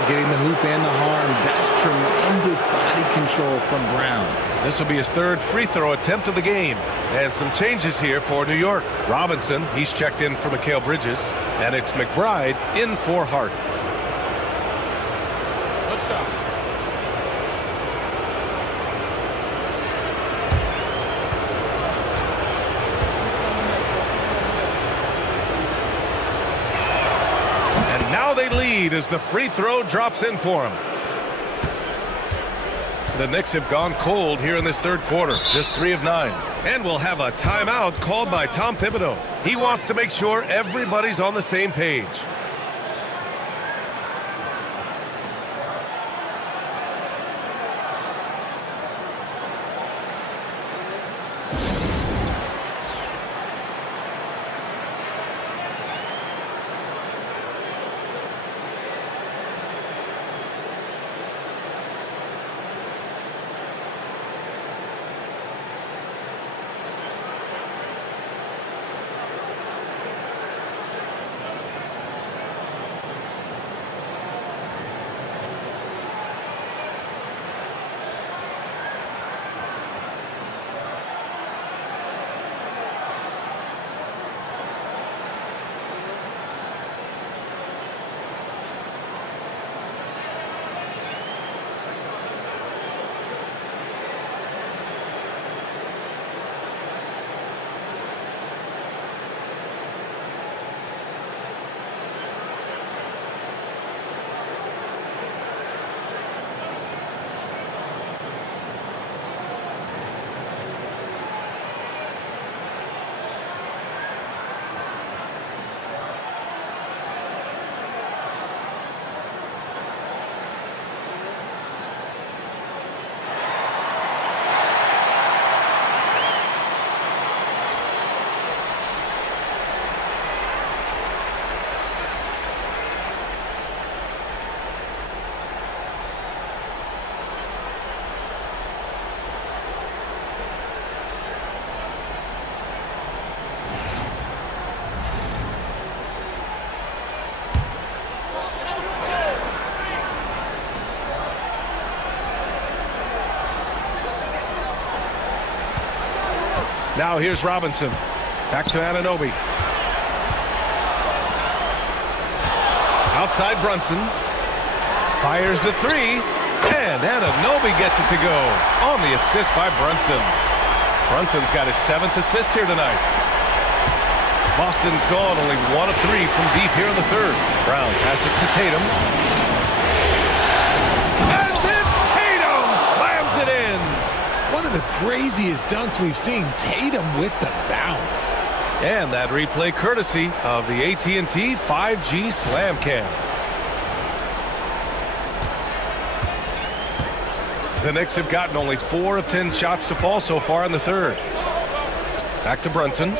Getting the hoop and the harm. That's tremendous body control from Brown. This will be his third free throw attempt of the game. And some changes here for New York. Robinson, he's checked in for Mikal Bridges. And it's McBride in for Hart. What's up? And now they lead as the free throw drops in for him. The Knicks have gone cold here in this third quarter, just 3 of 9. And we'll have a timeout called by Tom Thibodeau. He wants to make sure everybody's on the same page. Now here's Robinson. Back to Anunoby. Outside Brunson. Fires the three. And Anunoby gets it to go on the assist by Brunson. Brunson's got his 7th assist here tonight. Boston's gone only 1 of 3 from deep here in the third. Brown passes to Tatum. And then Tatum slams it in. One of the craziest dunks we've seen. Tatum with the bounce. And that replay courtesy of the AT&T 5G Slam Cam. The Knicks have gotten only 4 of 10 shots to fall so far in the third. Back to Brunson.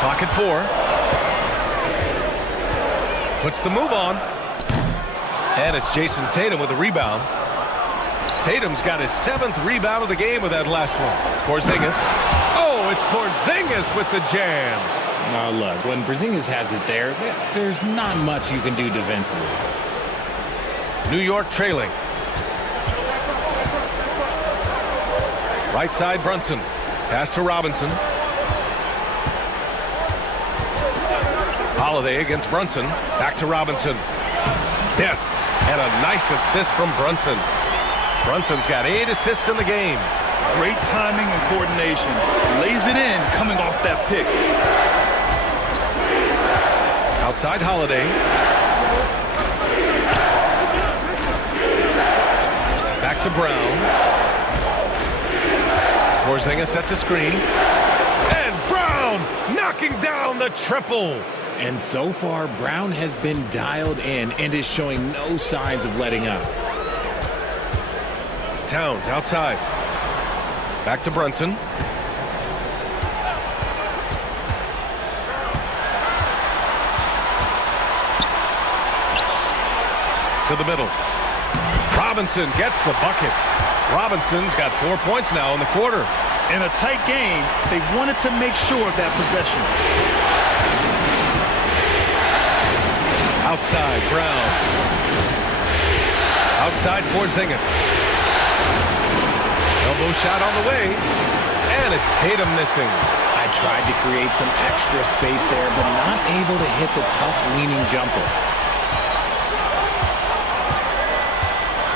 Clock at 4. Puts the move on. And it's Jason Tatum with a rebound. Tatum's got his 7th rebound of the game with that last one. Porzingis. Oh, it's Porzingis with the jam. Now look, when Porzingis has it there, there's not much you can do defensively. New York trailing. Right side Brunson. Pass to Robinson. Holiday against Brunson. Back to Robinson. Yes, and a nice assist from Brunson. Brunson's got 8 assists in the game. Great timing and coordination. Lays it in coming off that pick. Outside Holiday. Back to Brown. Porzingis sets a screen. And Brown knocking down the triple. And so far, Brown has been dialed in and is showing no signs of letting up. Towns outside. Back to Brunson. To the middle. Robinson gets the bucket. Robinson's got 4 points now in the quarter. In a tight game, they wanted to make sure of that possession. Outside, Brown. Outside, Porzingis. Elbow shot on the way. And it's Tatum missing. I tried to create some extra space there, but not able to hit the tough leaning jumper.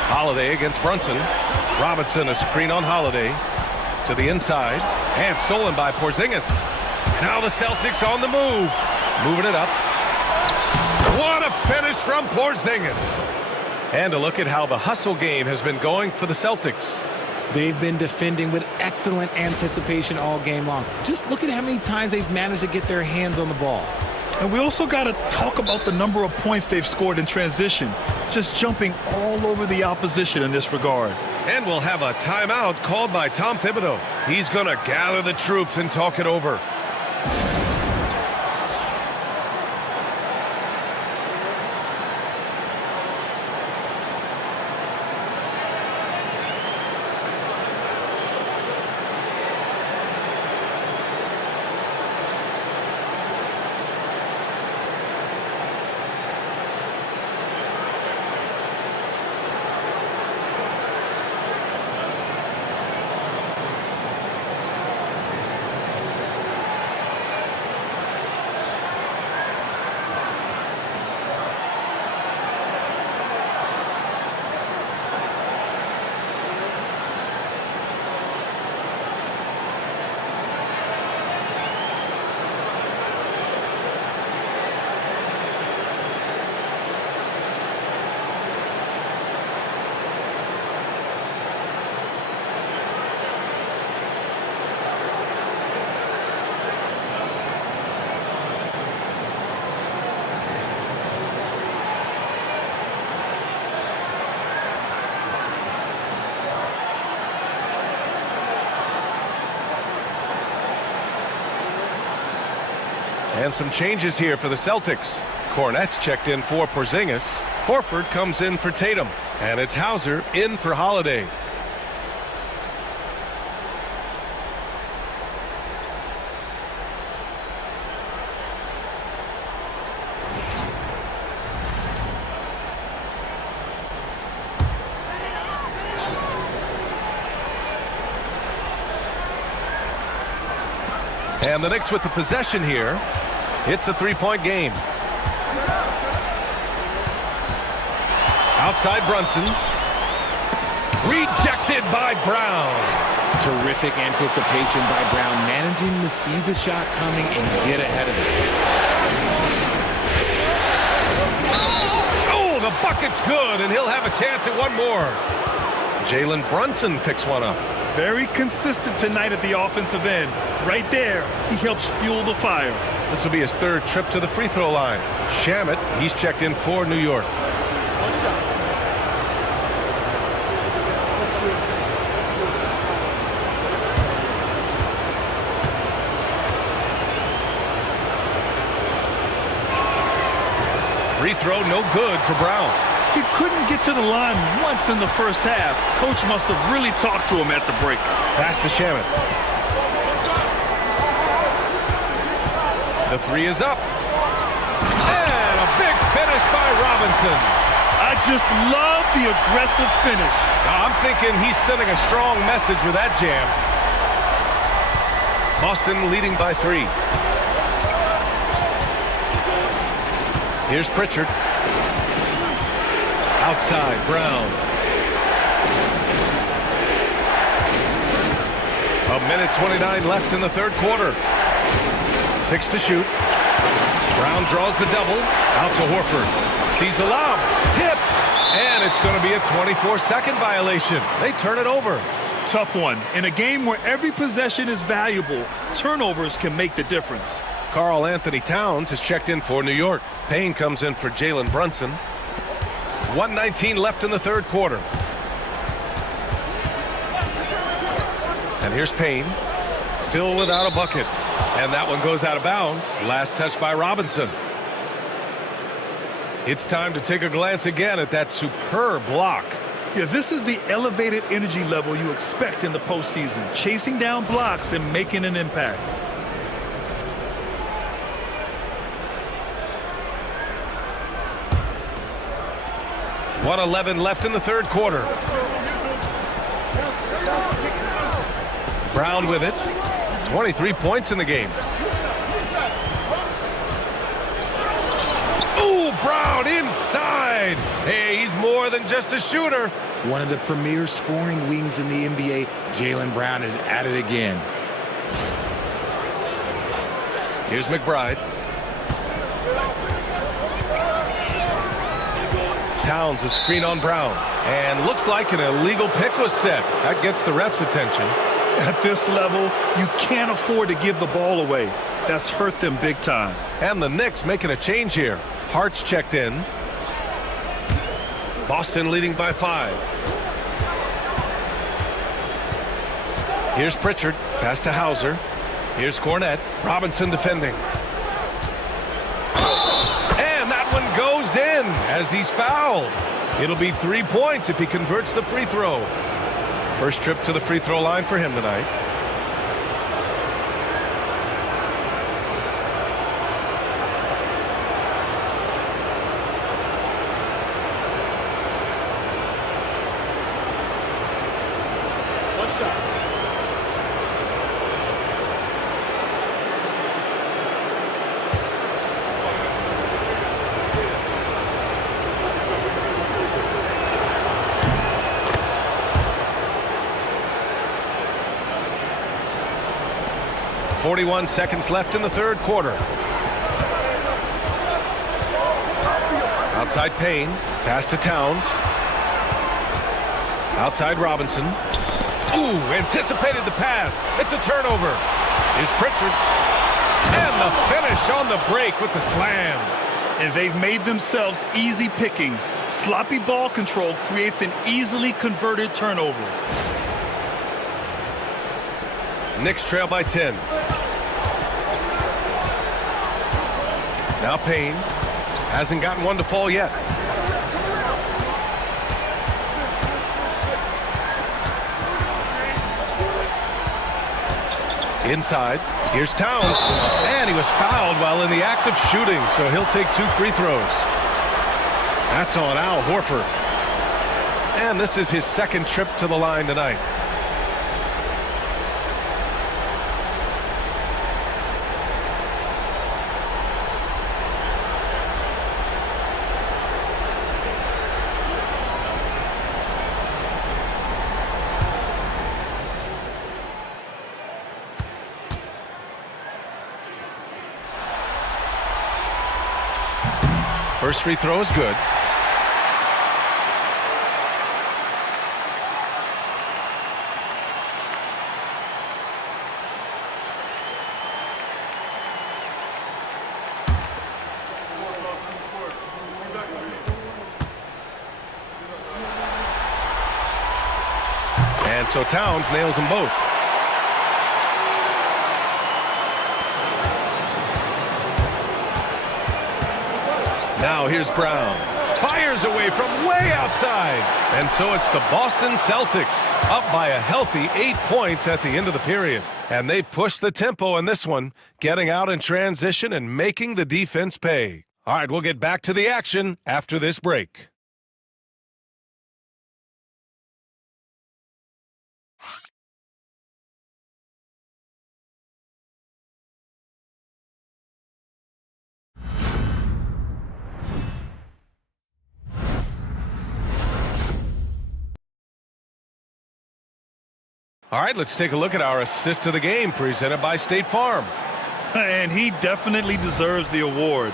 Holiday against Brunson. Robinson, a screen on Holiday. To the inside. And stolen by Porzingis. Now the Celtics on the move. Moving it up. What a finish from Porzingis. And a look at how the hustle game has been going for the Celtics. They've been defending with excellent anticipation all game long. Just look at how many times they've managed to get their hands on the ball. And we also got to talk about the number of points they've scored in transition. Just jumping all over the opposition in this regard. And we'll have a timeout called by Tom Thibodeau. He's going to gather the troops and talk it over. And some changes here for the Celtics. Cornette's checked in for Porzingis. Horford comes in for Tatum. And it's Hauser in for Holiday. And the Knicks with the possession here. It's a three-point game. Outside Brunson. Rejected by Brown. Terrific anticipation by Brown, managing to see the shot coming and get ahead of it. Oh, the bucket's good, and he'll have a chance at one more. Jalen Brunson picks one up. Very consistent tonight at the offensive end. Right there, he helps fuel the fire. This will be his third trip to the free throw line. Shamet, he's checked in for New York. Free throw no good for Brown. He couldn't get to the line once in the first half. Coach must have really talked to him at the break. Pass to Shamet. The three is up. And a big finish by Robinson. I just love the aggressive finish. Now, I'm thinking he's sending a strong message with that jam. Boston leading by 3. Here's Pritchard. Outside, Brown. A minute 29 left in the third quarter. 6 to shoot. Brown draws the double. Out to Horford. Sees the lob. Tipped. And it's going to be a 24-second violation. They turn it over. Tough one. In a game where every possession is valuable, turnovers can make the difference. Karl Anthony Towns has checked in for New York. Payne comes in for Jalen Brunson. 1:19 left in the third quarter. And here's Payne. Still without a bucket. And that one goes out of bounds. Last touch by Robinson. It's time to take a glance again at that superb block. Yeah, this is the elevated energy level you expect in the postseason. Chasing down blocks and making an impact. .11 left in the third quarter. Brown with it. 23 points in the game. Ooh, Brown inside. Hey, he's more than just a shooter. One of the premier scoring wings in the NBA, Jaylen Brown, is at it again. Here's McBride. Towns a screen on Brown. And looks like an illegal pick was set. That gets the ref's attention. At this level, you can't afford to give the ball away. That's hurt them big time. And the Knicks making a change here. Hart's checked in. Boston leading by 5. Here's Pritchard. Pass to Hauser. Here's Cornette. Robinson defending. And that one goes in as he's fouled. It'll be 3 points if he converts the free throw. First trip to the free throw line for him tonight. One shot. .41 seconds left in the third quarter. Outside Payne. Pass to Towns. Outside Robinson. Ooh, anticipated the pass. It's a turnover. Here's Pritchard. And the finish on the break with the slam. And they've made themselves easy pickings. Sloppy ball control creates an easily converted turnover. Knicks trail by 10. Now Payne hasn't gotten one to fall yet. Inside, here's Towns, and he was fouled while in the act of shooting, so he'll take 2 free throws. That's on Al Horford. And this is his second trip to the line tonight. First free throw is good. And so Towns nails them both. Now here's Brown. Fires away from way outside. And so it's the Boston Celtics up by a healthy 8 points at the end of the period. And they push the tempo in this one, getting out in transition and making the defense pay. All right, we'll get back to the action after this break. All right, let's take a look at our assist of the game presented by State Farm. And he definitely deserves the award.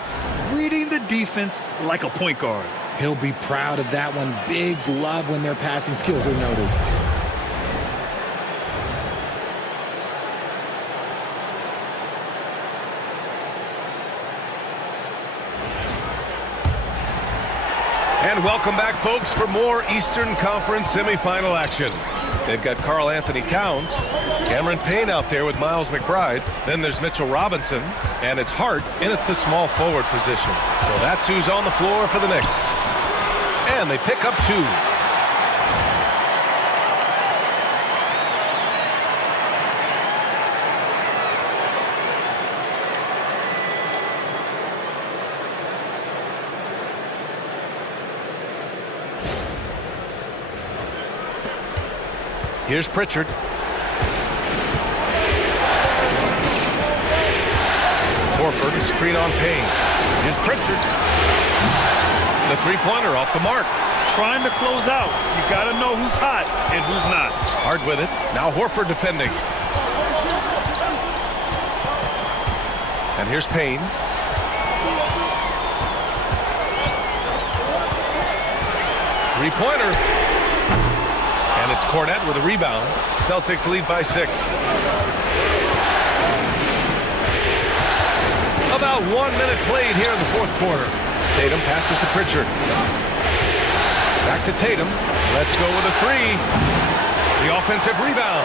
Reading the defense like a point guard. He'll be proud of that one. Bigs love when their passing skills are noticed. And welcome back, folks, for more Eastern Conference semifinal action. They've got Karl Anthony Towns, Cameron Payne out there with Miles McBride. Then there's Mitchell Robinson, and it's Hart in at the small forward position. So that's who's on the floor for the Knicks. And they pick up 2. Here's Pritchard. Horford, screen on Payne. Here's Pritchard. The three-pointer off the mark. Trying to close out. You got to know who's hot and who's not. Hard with it. Now Horford defending. And here's Payne. Three-pointer. And it's Cornette with a rebound. Celtics lead by 6. About 1 minute played here in the fourth quarter. Tatum passes to Pritchard. Back to Tatum. Let's go with a 3. The offensive rebound.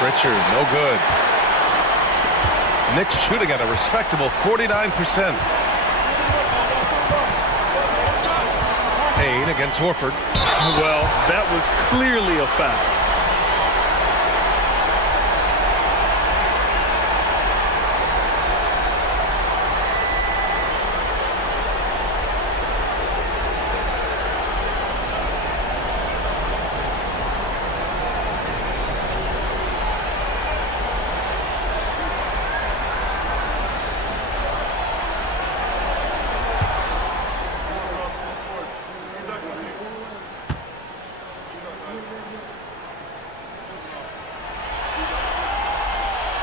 Pritchard, no good. Knicks shooting at a respectable 49%. Payne against Horford. Well, that was clearly a foul.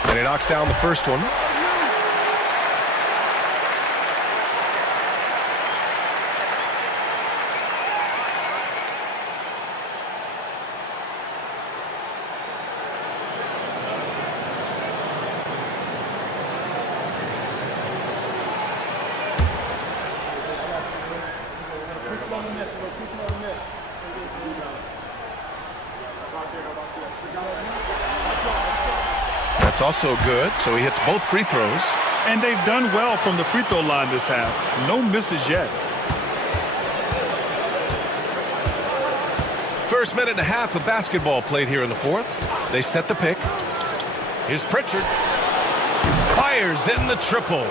And he knocks down the first one. That's also good, so he hits both free throws. And they've done well from the free throw line this half. No misses yet. First minute and a half of basketball played here in the fourth. They set the pick. Here's Pritchard. Fires in the triple.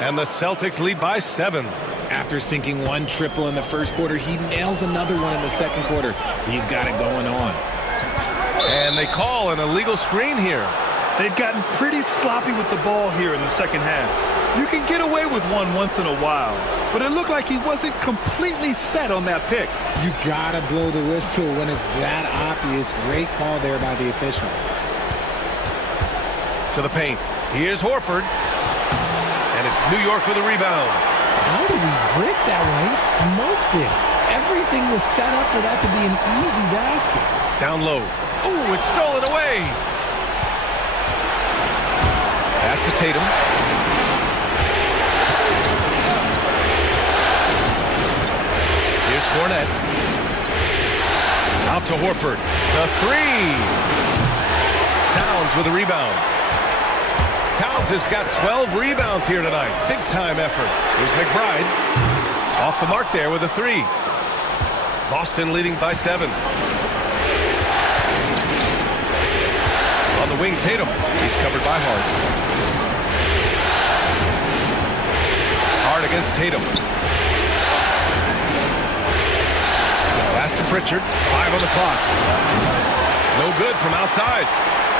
And the Celtics lead by 7. After sinking one triple in the first quarter, he nails another one in the second quarter. He's got it going on. And they call an illegal screen here. They've gotten pretty sloppy with the ball here in the second half. You can get away with one once in a while, but it looked like he wasn't completely set on that pick. You gotta blow the whistle when it's that obvious. Great call there by the official. To the paint. Here's Horford. And it's New York with a rebound. How did he break that one? He smoked it. Everything was set up for that to be an easy basket. Down low. Ooh, it's stolen away. Pass to Tatum. Here's Cornette. Out to Horford. The 3. Towns with a rebound. Towns has got 12 rebounds here tonight. Big time effort. Here's McBride. Off the mark there with a 3. Boston leading by 7. On the wing, Tatum. He's covered by Hart. Hart against Tatum. Pass to Pritchard. 5 on the clock. No good from outside.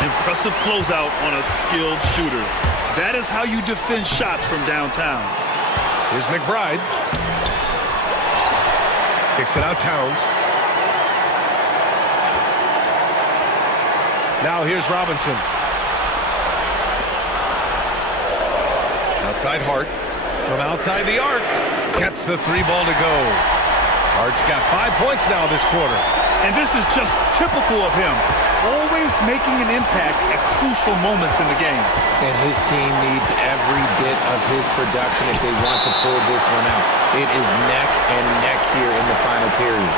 Impressive closeout on a skilled shooter. That is how you defend shots from downtown. Here's McBride. Kicks it out, Towns. Now here's Robinson. outside Hart. From outside the arc, gets the 3 ball to go. Hart's got 5 points now this quarter. And this is just typical of him. Always making an impact at crucial moments in the game. And his team needs every bit of his production if they want to pull this one out. It is neck and neck here in the final period.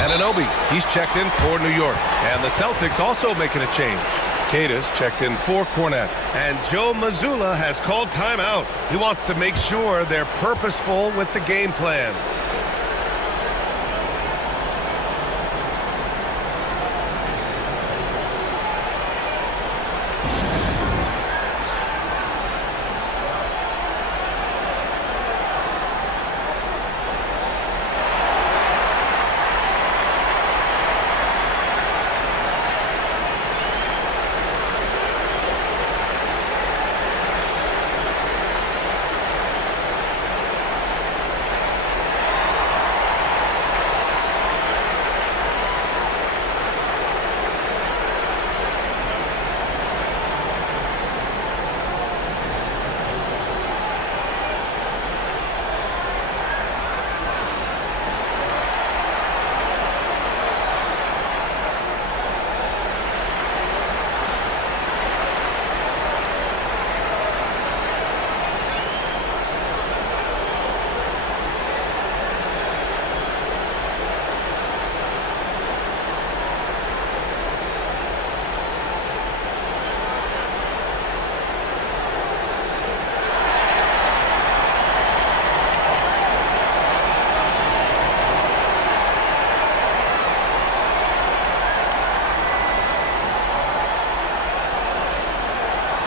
Anunoby, he's checked in for New York. And the Celtics also making a change. Cadis checked in for Cornette. And Joe Mazzulla has called timeout. He wants to make sure they're purposeful with the game plan.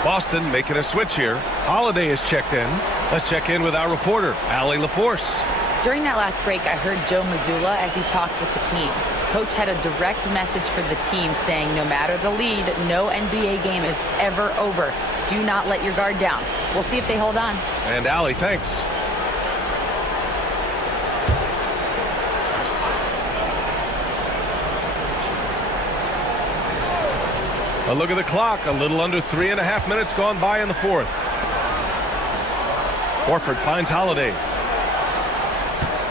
Boston making a switch here. Holiday is checked in. Let's check in with our reporter, Allie LaForce. During that last break, I heard Joe Mazzulla as he talked with the team. Coach had a direct message for the team saying no matter the lead, no NBA game is ever over. Do not let your guard down. We'll see if they hold on. And Allie, thanks. A look at the clock. A little under 3.5 minutes gone by in the fourth. Horford finds Holiday.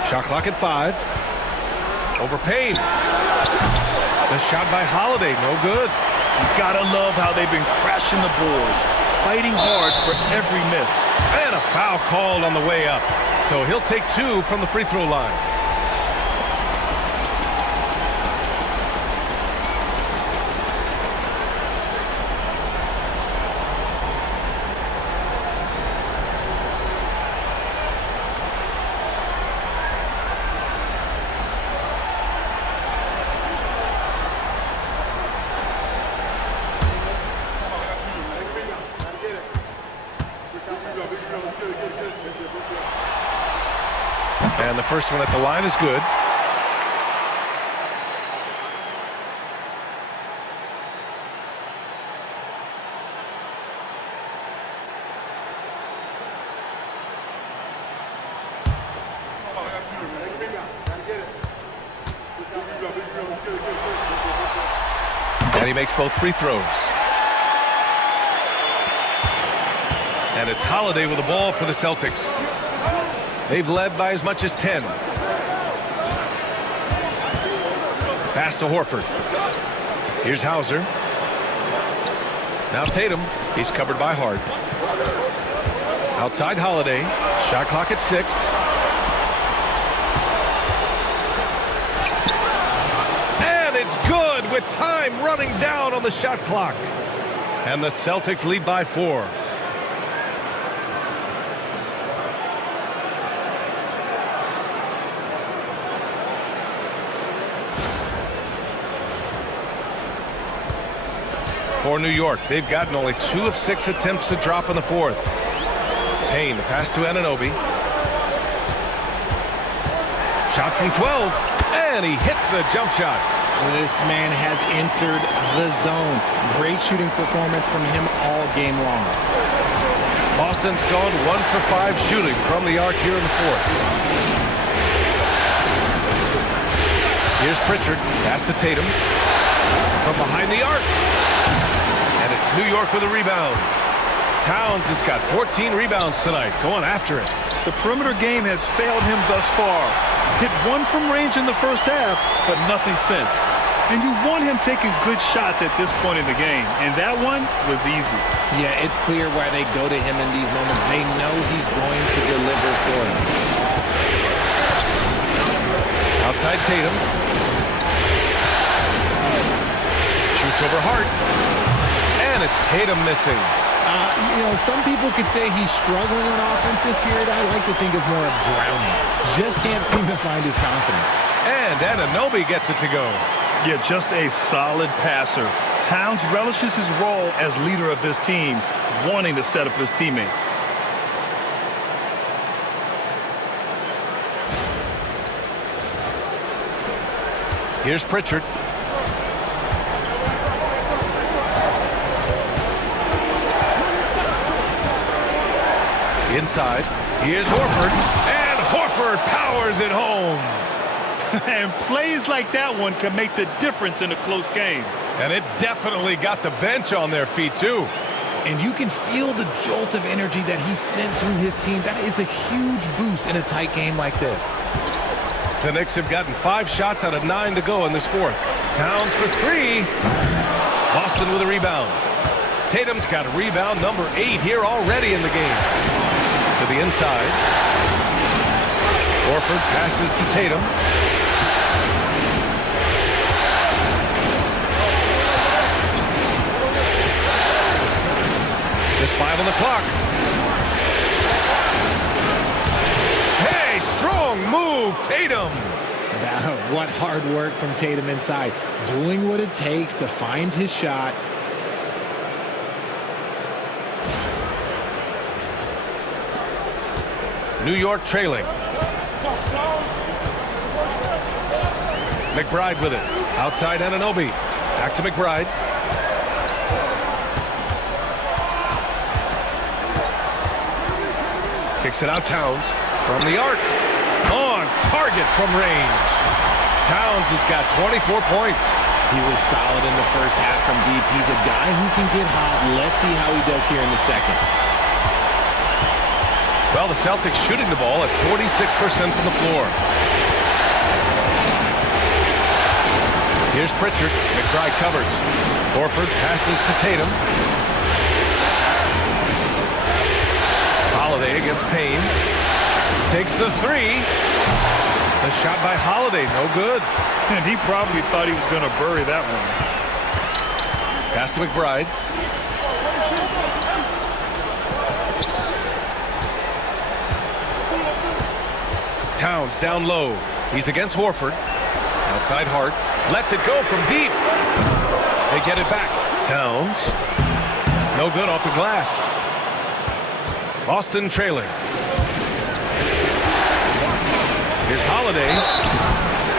Shot clock at 5. Over Payne. The shot by Holiday, no good. You gotta love how they've been crashing the boards, fighting hard for every miss. And a foul called on the way up. So he'll take 2 from the free throw line. And the first one at the line is good. And he makes both free throws. And it's Holiday with the ball for the Celtics. They've led by as much as 10. Pass to Horford. Here's Hauser. Now Tatum. He's covered by Hart. Outside Holiday. Shot clock at 6. And it's good with time running down on the shot clock. And the Celtics lead by 4. For New York, they've gotten only 2 of 6 attempts to drop in the fourth. Payne, pass to Anunoby. Shot from 12, and he hits the jump shot. This man has entered the zone. Great shooting performance from him all game long. Boston's gone 1 for 5 shooting from the arc here in the fourth. Here's Pritchard, pass to Tatum. From behind the arc. And it's New York with a rebound. Towns has got 14 rebounds tonight, going after it. The perimeter game has failed him thus far. Hit one from range in the first half, but nothing since. And you want him taking good shots at this point in the game, and that one was easy. Yeah, it's clear why they go to him in these moments. They know he's going to deliver for them. Outside Tatum. Shoots over Hart. And it's Tatum missing. Some people could say he's struggling on offense this period. I like to think of more of drowning. Just can't seem to find his confidence. And Anunoby gets it to go. Yeah, just a solid passer. Towns relishes his role as leader of this team, wanting to set up his teammates. Here's Pritchard. Inside, here's Horford, and Horford powers it home. And plays like that one can make the difference in a close game. And it definitely got the bench on their feet, too. And you can feel the jolt of energy that he sent through his team. That is a huge boost in a tight game like this. The Knicks have gotten 5 shots out of 9 to go in this fourth. Towns for 3. Boston with a rebound. Tatum's got a rebound number 8 here already in the game. To the inside. Horford passes to Tatum. Just 5 on the clock. Hey, strong move, Tatum. What hard work from Tatum inside. Doing what it takes to find his shot. New York trailing. McBride with it. Outside Anunoby. Back to McBride. Kicks it out Towns. From the arc. On target from range. Towns has got 24 points. He was solid in the first half from deep. He's a guy who can get hot. Let's see how he does here in the second. Well, the Celtics shooting the ball at 46% from the floor. Here's Pritchard. McBride covers. Horford passes to Tatum. Holiday against Payne. Takes the 3. The shot by Holiday, no good. And he probably thought he was going to bury that one. Pass to McBride. Towns down low. He's against Horford. Outside Hart. Lets it go from deep. They get it back. Towns. No good off the glass. Boston trailing. Here's Holiday.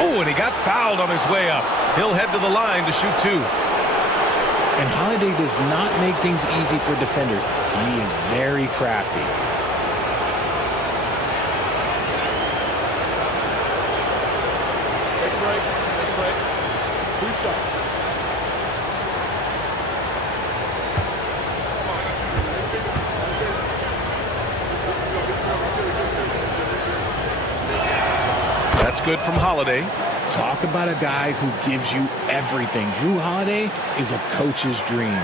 Oh, and he got fouled on his way up. He'll head to the line to shoot 2. And Holiday does not make things easy for defenders. He is very crafty. Take a break. Take a break. 2 shots. That's good from Holiday. Talk about a guy who gives you everything. Drew Holiday is a coach's dream.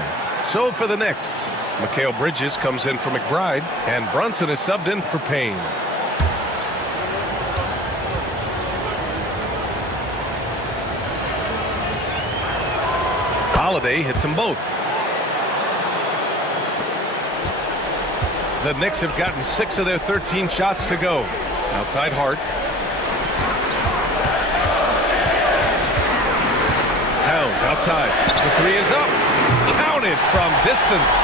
So for the Knicks, Mikal Bridges comes in for McBride, and Brunson is subbed in for Payne. Holiday hits them both. The Knicks have gotten 6 of their 13 shots to go. Outside Hart. Towns outside. The 3 is up. Counted from distance.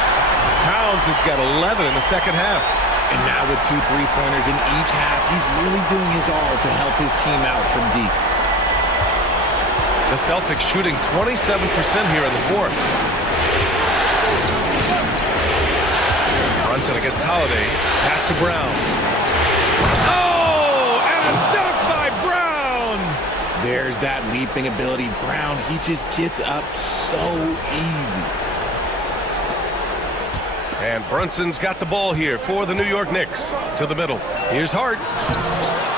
Towns has got 11 in the second half. And now with 2 3-pointers in each half, he's really doing his all to help his team out from deep. The Celtics shooting 27% here in the fourth. Brunson against Holiday. Pass to Brown. Oh, and a dunk by Brown. There's that leaping ability. Brown, he just gets up so easy. And Brunson's got the ball here for the New York Knicks. To the middle. Here's Hart.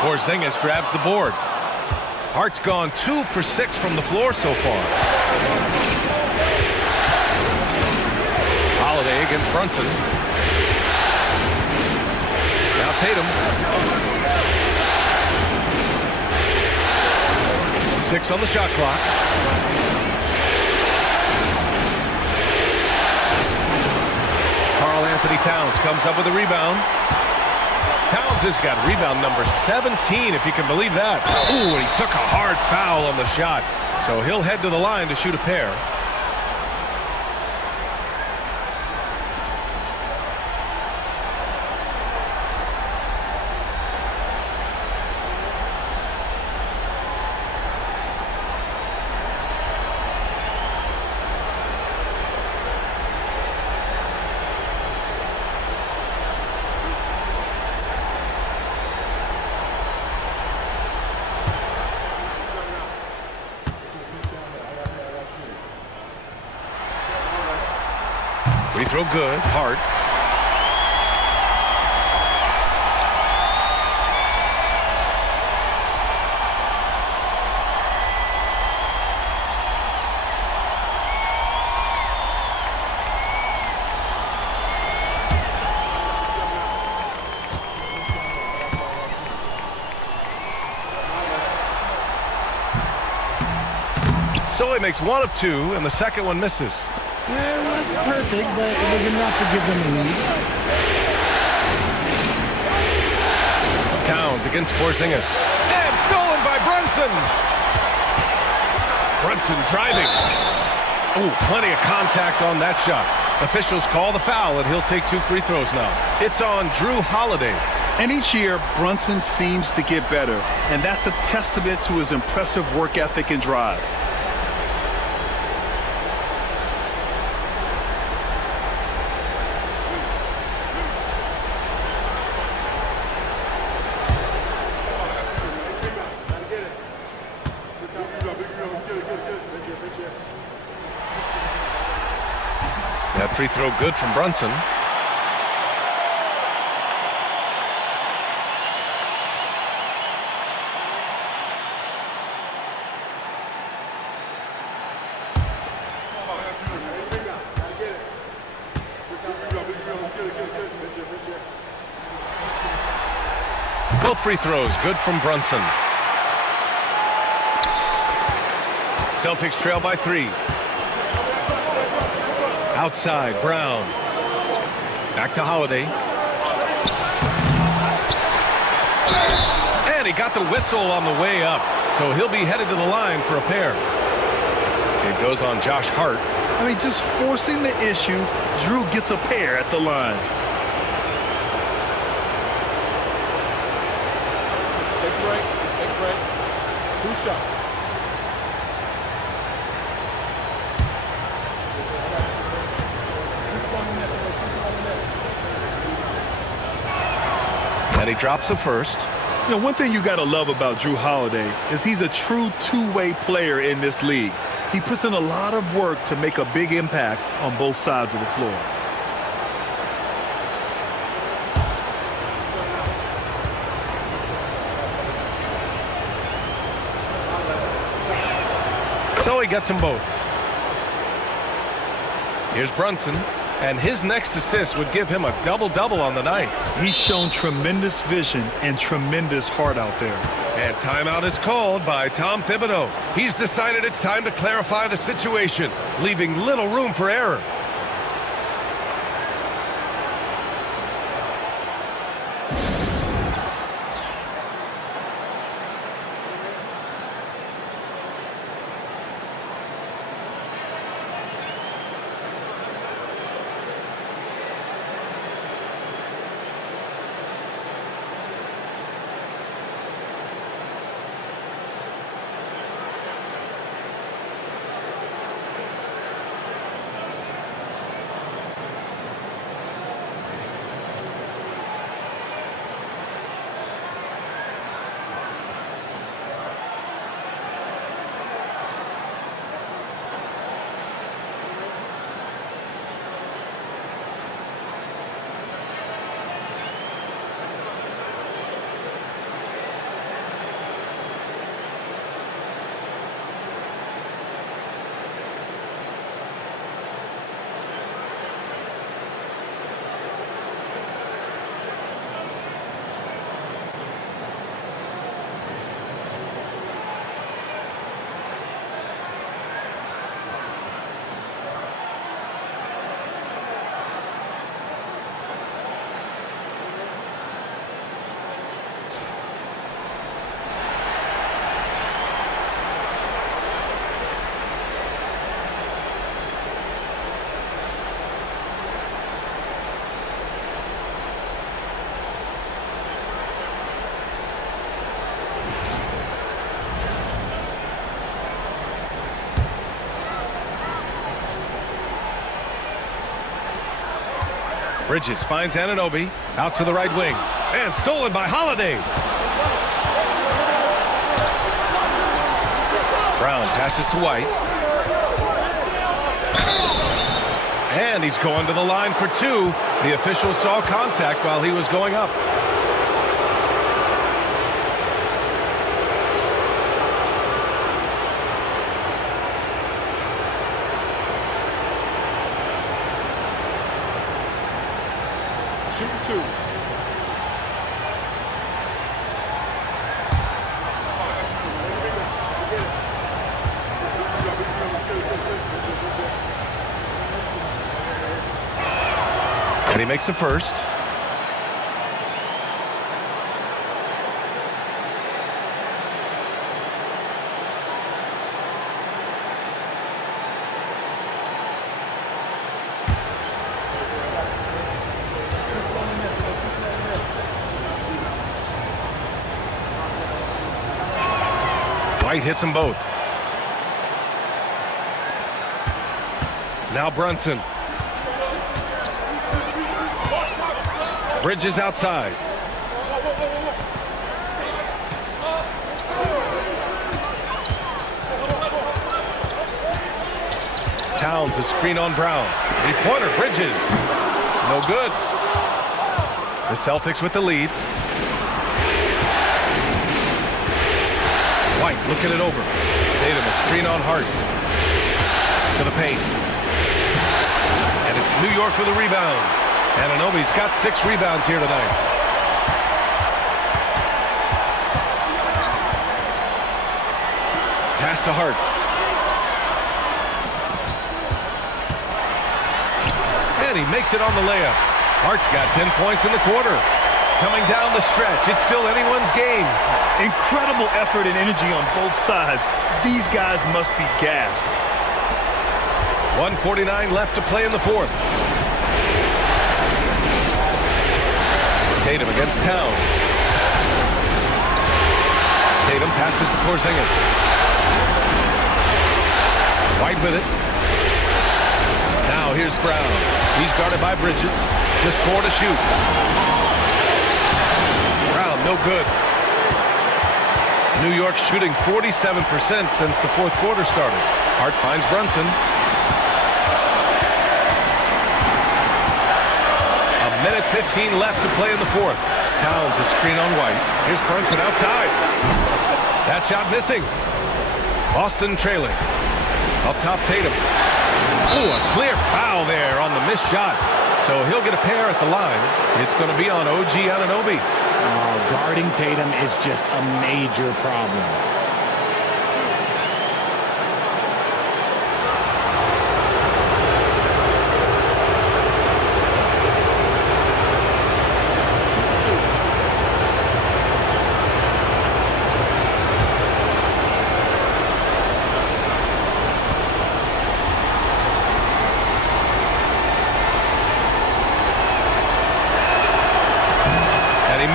Porzingis grabs the board. Hart's gone 2 for 6 from the floor so far. Holiday against Brunson. Now Tatum. 6 on the shot clock. Karl-Anthony Towns comes up with a rebound. Towns has got rebound number 17, if you can believe that. Ooh, and he took a hard foul on the shot. So he'll head to the line to shoot a pair. Free throw good. Hart. So he makes 1 of 2, and the second one misses. Yeah, it wasn't perfect, but it was enough to give them the lead. Towns against Porzingis. And stolen by Brunson. Brunson driving. Oh, plenty of contact on that shot. Officials call the foul, and he'll take 2 free throws now. It's on Drew Holiday. And each year, Brunson seems to get better, and that's a testament to his impressive work ethic and drive. That free throw good from Brunson. Both free throws good from Brunson. Celtics trail by 3. Outside, Brown. Back to Holiday. And he got the whistle on the way up, so he'll be headed to the line for a pair. It goes on Josh Hart. I mean, just forcing the issue, Drew gets a pair at the line. Take a break. Take a break. 2 shots. And he drops the first. You know, one thing you got to love about Drew Holiday is he's a true two-way player in this league. He puts in a lot of work to make a big impact on both sides of the floor. So he gets them both. Here's Brunson, and his next assist would give him a double-double on the night. He's shown tremendous vision and tremendous heart out there. And timeout is called by Tom Thibodeau. He's decided it's time to clarify the situation, leaving little room for error. Bridges finds Anunoby out to the right wing. And stolen by Holiday. Brown passes to White. And he's going to the line for two. The official saw contact while he was going up. Shooting two. And he makes a first. White hits them both. Now Brunson. Bridges outside. Towns a screen on Brown. Three-pointer, Bridges. No good. The Celtics with the lead. White looking it over. Tatum a screen on Hart. To the paint. And it's New York with a rebound. Anunoby's got 6 rebounds here tonight. Pass to Hart. And he makes it on the layup. Hart's got 10 points in the quarter. Coming down the stretch, it's still anyone's game. Incredible effort and energy on both sides. These guys must be gassed. 1:49 left to play in the fourth. Tatum against Towns. Tatum passes to Porzingis. White with it. Now here's Brown. He's guarded by Bridges. Just 4 to shoot. Brown, no good. New York shooting 47% since the fourth quarter started. Hart finds Brunson. Minute 15 left to play in the fourth. Towns a screen on White. Here's Brunson outside. That shot missing. Boston trailing. Up top, Tatum. Ooh, a clear foul there on the missed shot. So he'll get a pair at the line. It's going to be on OG Anunoby. Guarding Tatum is just a major problem.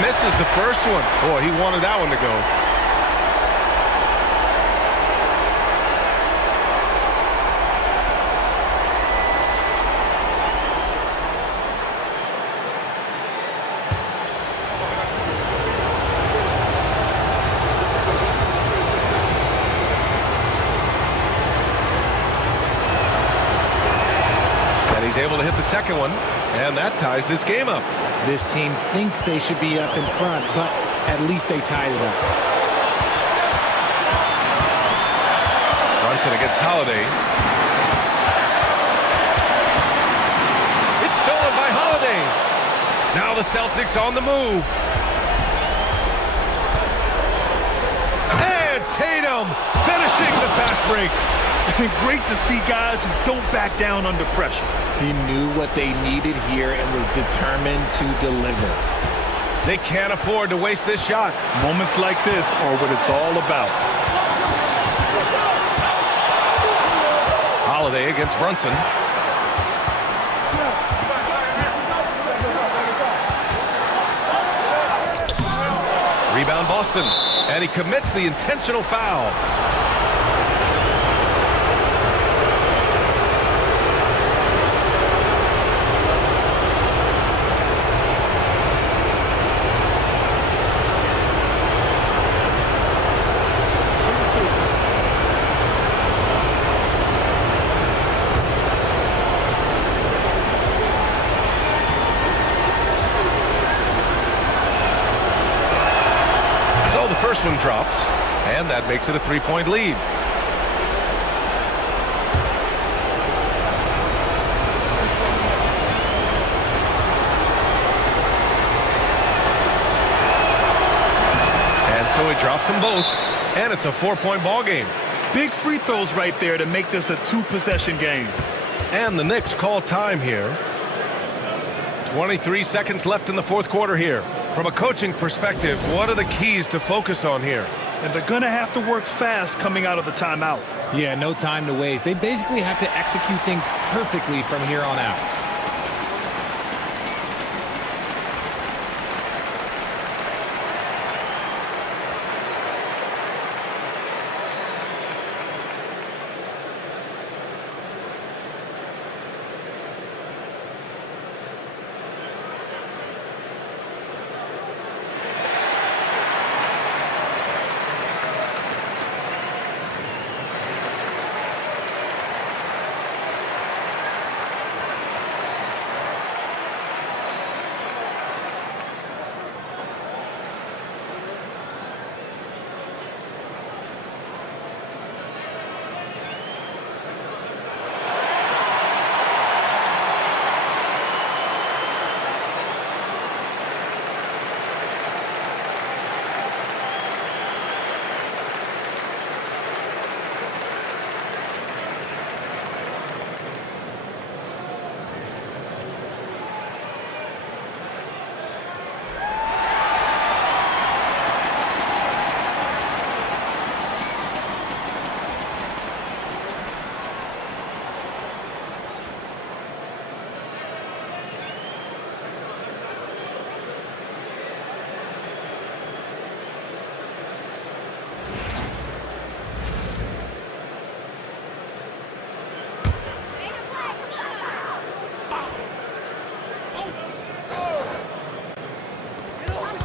Misses the first one. Boy, he wanted that one to go. And he's able to hit the second one, and that ties this game up. This team thinks they should be up in front, but at least they tied it up. Brunson against Holiday. It's stolen by Holiday. Now the Celtics on the move. And Tatum finishing the fast break. Great to see guys who don't back down under pressure. He knew what they needed here and was determined to deliver. They can't afford to waste this shot. Moments like this are what it's all about. Holiday against Brunson. Rebound Boston. And he commits the intentional foul. one drops, and that makes it a 3-point lead. And so he drops them both, and it's a 4-point ball game. Big free throws right there to make this a 2-possession game. And the Knicks call time here. 23 seconds left in the fourth quarter here. From a coaching perspective, what are the keys to focus on here? And they're going to have to work fast coming out of the timeout. Yeah, no time to waste. They basically have to execute things perfectly from here on out.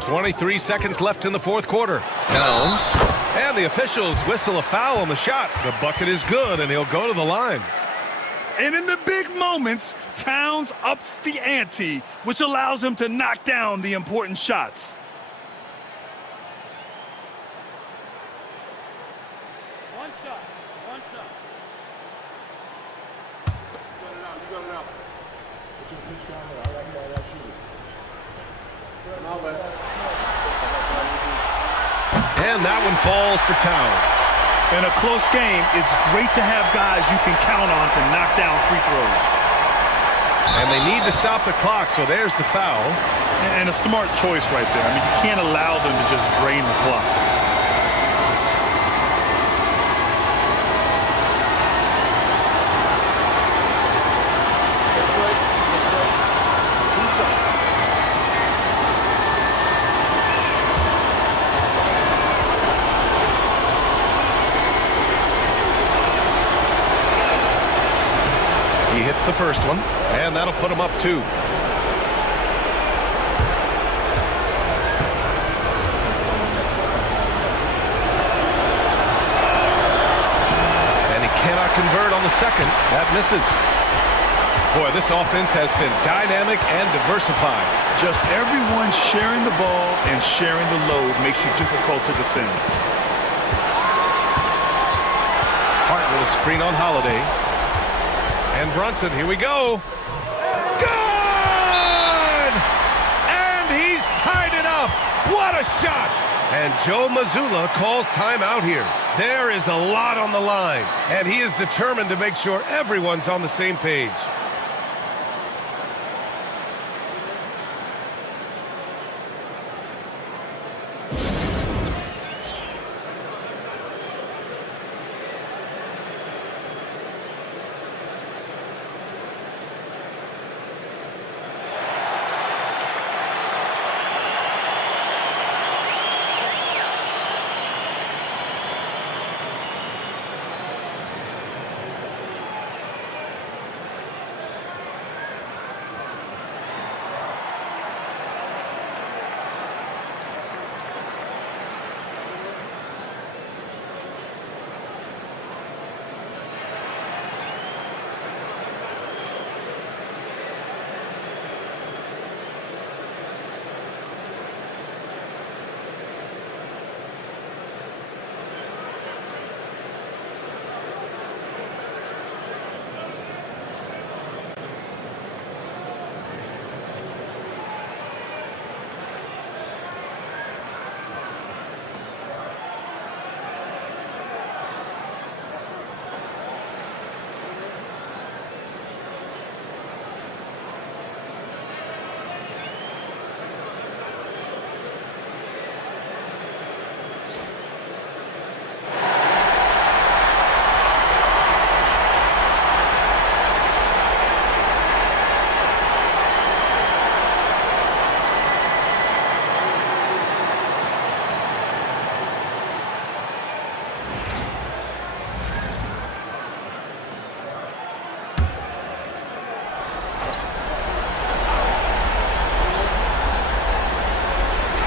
.23 seconds left in the fourth quarter. Towns. And the officials whistle a foul on the shot. The bucket is good, and he'll go to the line. And in the big moments, Towns ups the ante, which allows him to knock down the important shots. One shot. You got it out. And that one falls for Towns. In a close game, it's great to have guys you can count on to knock down free throws. And they need to stop the clock, so there's the foul. And a smart choice right there. I mean, you can't allow them to just drain the clock. He hits the first one, and that'll put him up 2. And he cannot convert on the second. That misses. Boy, this offense has been dynamic and diversified. Just everyone sharing the ball and sharing the load makes you difficult to defend. Hart with a screen on Holiday. And Brunson, here we go. Good! And he's tied it up. What a shot! And Joe Mazzulla calls timeout here. There is a lot on the line, and he is determined to make sure everyone's on the same page.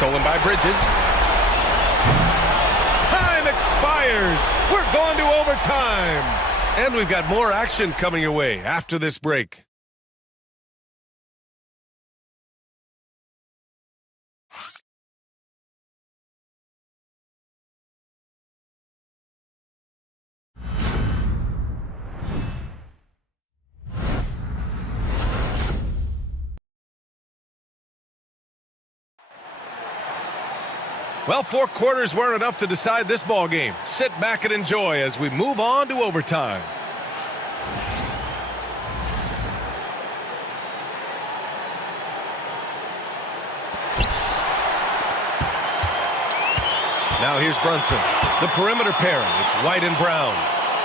Stolen by Bridges. Time expires. We're going to overtime. And we've got more action coming your way after this break. Well, 4 quarters weren't enough to decide this ball game. Sit back and enjoy as we move on to overtime. Now here's Brunson. The perimeter pairing. It's White and Brown.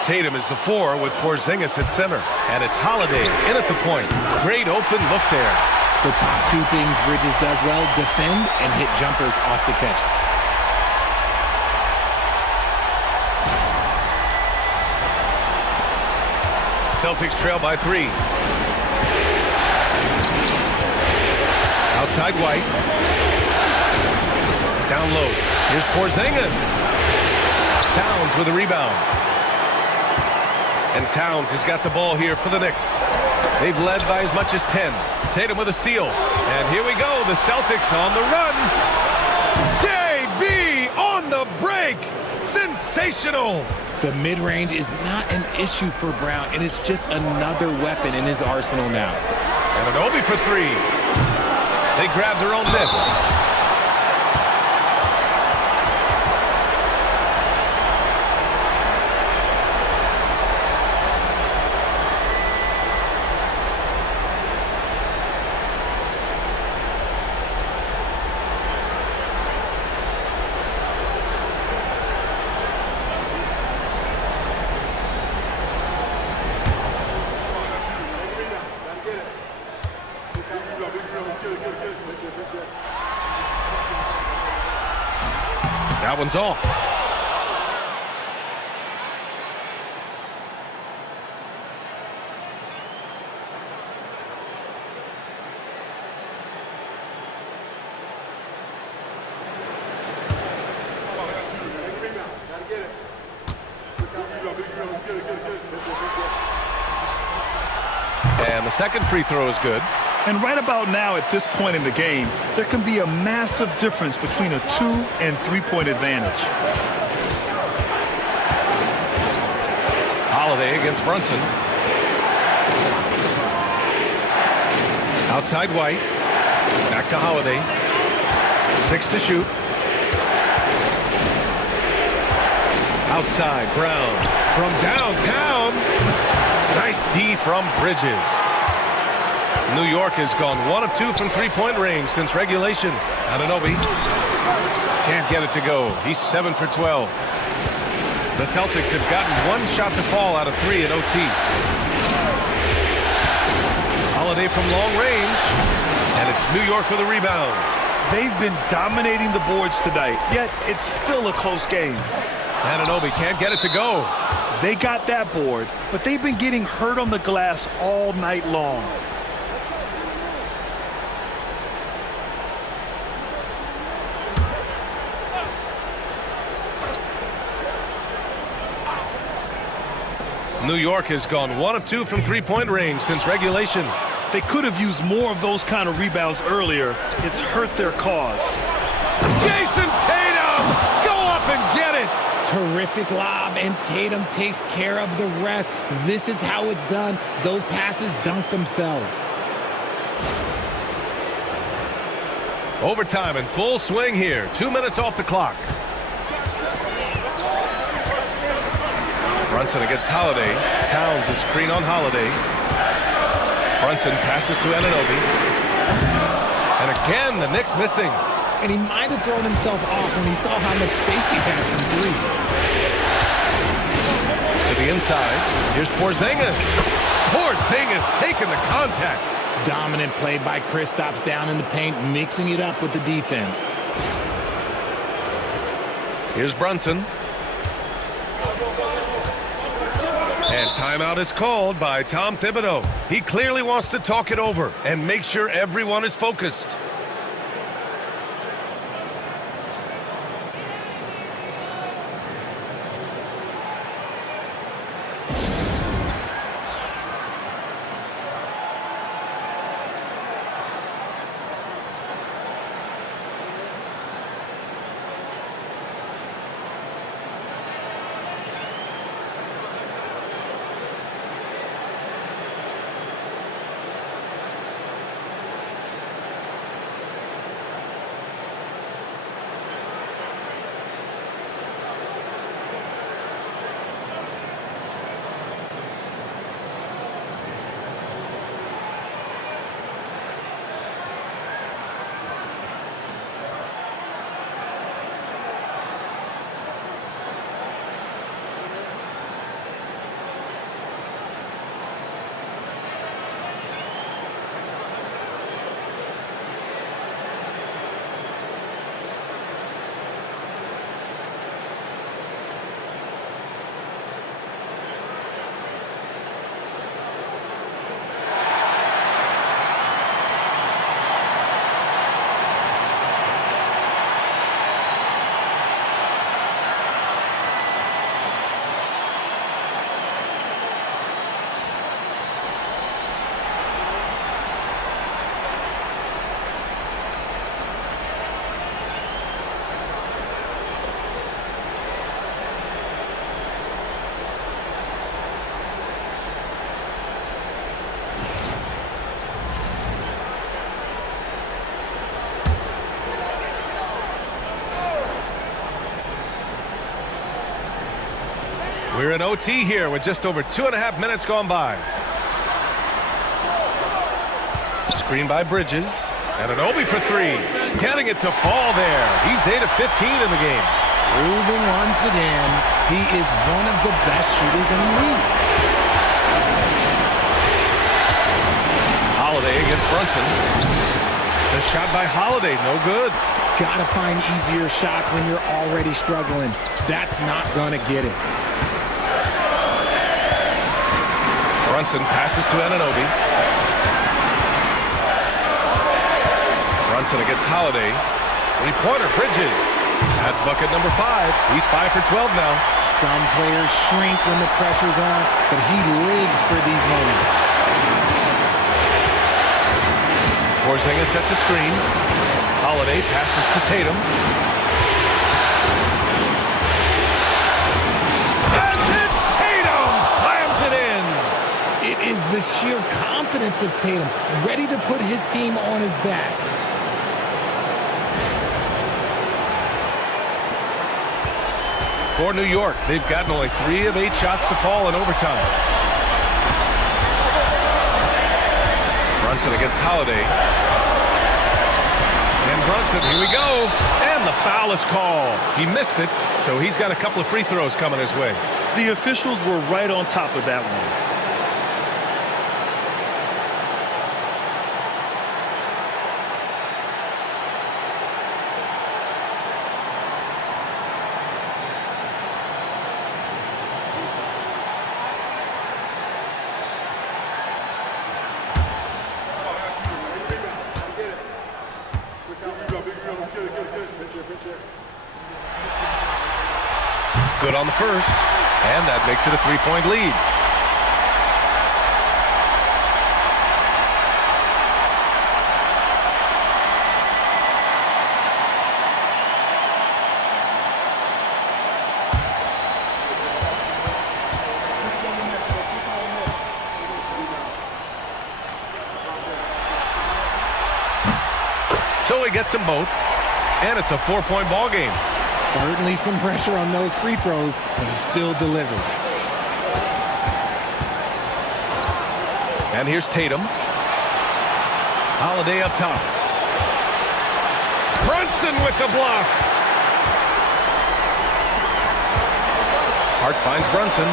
Tatum is the 4 with Porzingis at center. And it's Holiday in at the point. Great open look there. The top 2 things Bridges does well, defend and hit jumpers off the catch. Celtics trail by 3. Outside White. Down low. Here's Porzingis. Towns with a rebound. And Towns has got the ball here for the Knicks. They've led by as much as 10. Tatum with a steal. And here we go. The Celtics on the run. JB on the break. Sensational. The mid-range is not an issue for Brown. It is just another weapon in his arsenal now. And an Obi for 3. They grab their own miss. That one's off. And the second free throw is good. And right about now, at this point in the game, there can be a massive difference between a 2- and 3-point advantage. Holiday against Brunson. Outside White. Back to Holiday. 6 to shoot. Outside Brown. From downtown. Nice D from Bridges. New York has gone 1 of 2 from 3-point range since regulation. Anunoby can't get it to go. He's 7 for 12. The Celtics have gotten 1 shot to fall out of 3 in OT. Holiday from long range, and it's New York with a rebound. They've been dominating the boards tonight, yet it's still a close game. Anunoby can't get it to go. They got that board, but they've been getting hurt on the glass all night long. New York has gone 1 of 2 from 3-point range since regulation. They could have used more of those kind of rebounds earlier. It's hurt their cause. Jason Tatum! Go up and get it! Terrific lob, and Tatum takes care of the rest. This is how it's done. Those passes dunk themselves. Overtime in full swing here. 2 minutes off the clock. Brunson against Holiday. Towns is screen on Holiday. Brunson passes to Anunoby. And again, the Knicks missing. And he might have thrown himself off when he saw how much space he had from 3. To the inside. Here's Porzingis. Porzingis taking the contact. Dominant play by Kristaps down in the paint, mixing it up with the defense. Here's Brunson. And timeout is called by Tom Thibodeau. He clearly wants to talk it over and make sure everyone is focused. We're in OT here with just over 2.5 minutes gone by. Screen by Bridges. And an Obi for 3. Getting it to fall there. He's 8 of 15 in the game. Proving once again, he is one of the best shooters in the league. Holiday against Brunson. The shot by Holiday, no good. Gotta find easier shots when you're already struggling. That's not gonna get it. Brunson passes to Anunoby. Brunson against Holiday. Three-pointer, Bridges. That's bucket number 5. He's 5 for 12 now. Some players shrink when the pressure's on, but he lives for these moments. Porzingis sets a screen. Holiday passes to Tatum. And then Tatum slams it in. It is the sheer confidence of Tatum, ready to put his team on his back. For New York, they've gotten only 3 of 8 shots to fall in overtime. Brunson against Holiday. And Brunson, here we go. And the foul is called. He missed it, so he's got a couple of free throws coming his way. The officials were right on top of that one. Good on the first, and that makes it a 3-point lead. So he gets them both, and it's a 4-point ball game. Certainly some pressure on those free throws, but he still delivered. And here's Tatum. Holiday up top. Brunson with the block. Hart finds Brunson.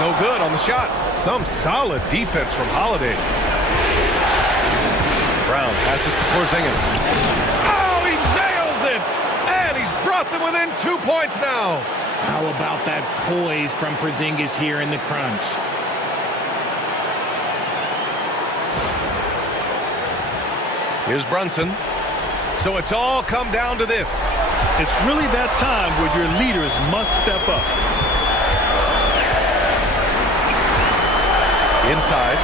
No good on the shot. Some solid defense from Holiday. Brown passes to Porzingis. Oh, he nails it! And he's brought them within 2 points now. How about that poise from Porzingis here in the crunch? Here's Brunson. So it's all come down to this. It's really that time where your leaders must step up. Inside.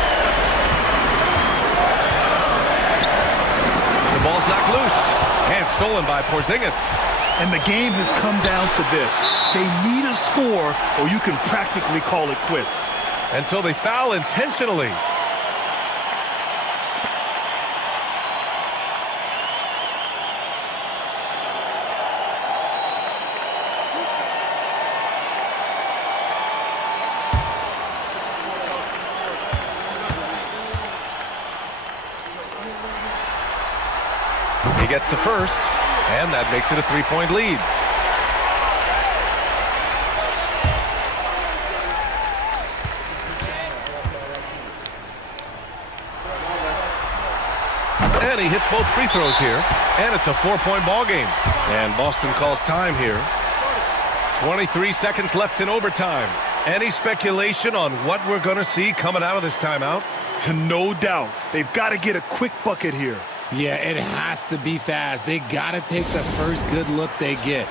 The ball's knocked loose and stolen by Porzingis. And the game has come down to this. They need a score or you can practically call it quits. And so they foul intentionally. He gets the first, and that makes it a 3-point lead. And he hits both free throws here, and it's a 4-point ball game. And Boston calls time here. 23 seconds left in overtime. Any speculation on what we're going to see coming out of this timeout? No doubt. They've got to get a quick bucket here. Yeah, it has to be fast. They got to take the first good look they get.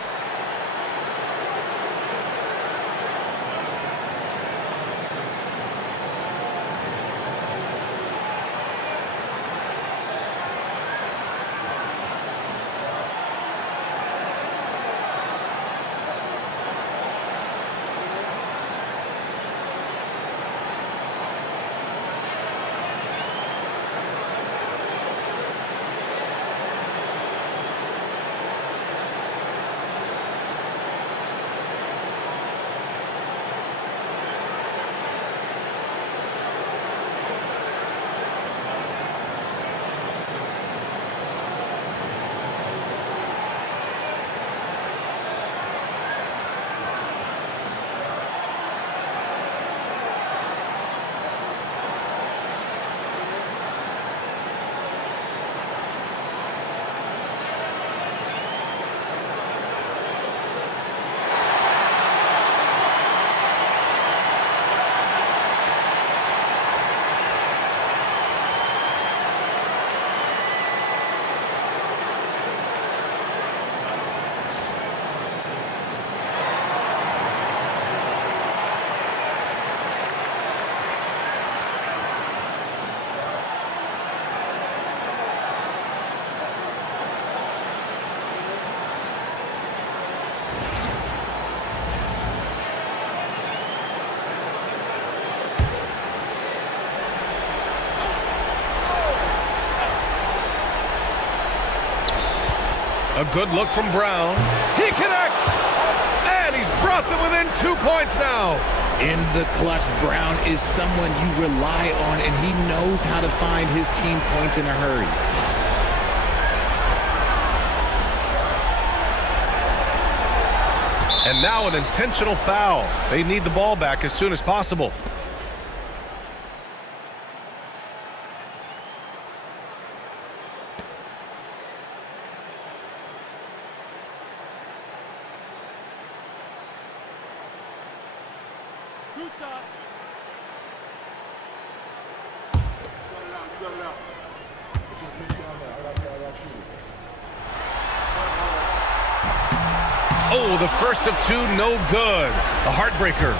A good look from Brown. He connects! And he's brought them within 2 points now. In the clutch, Brown is someone you rely on, and he knows how to find his team points in a hurry. And now an intentional foul. They need the ball back as soon as possible. Two shots. Oh, the first of two, no good. A heartbreaker.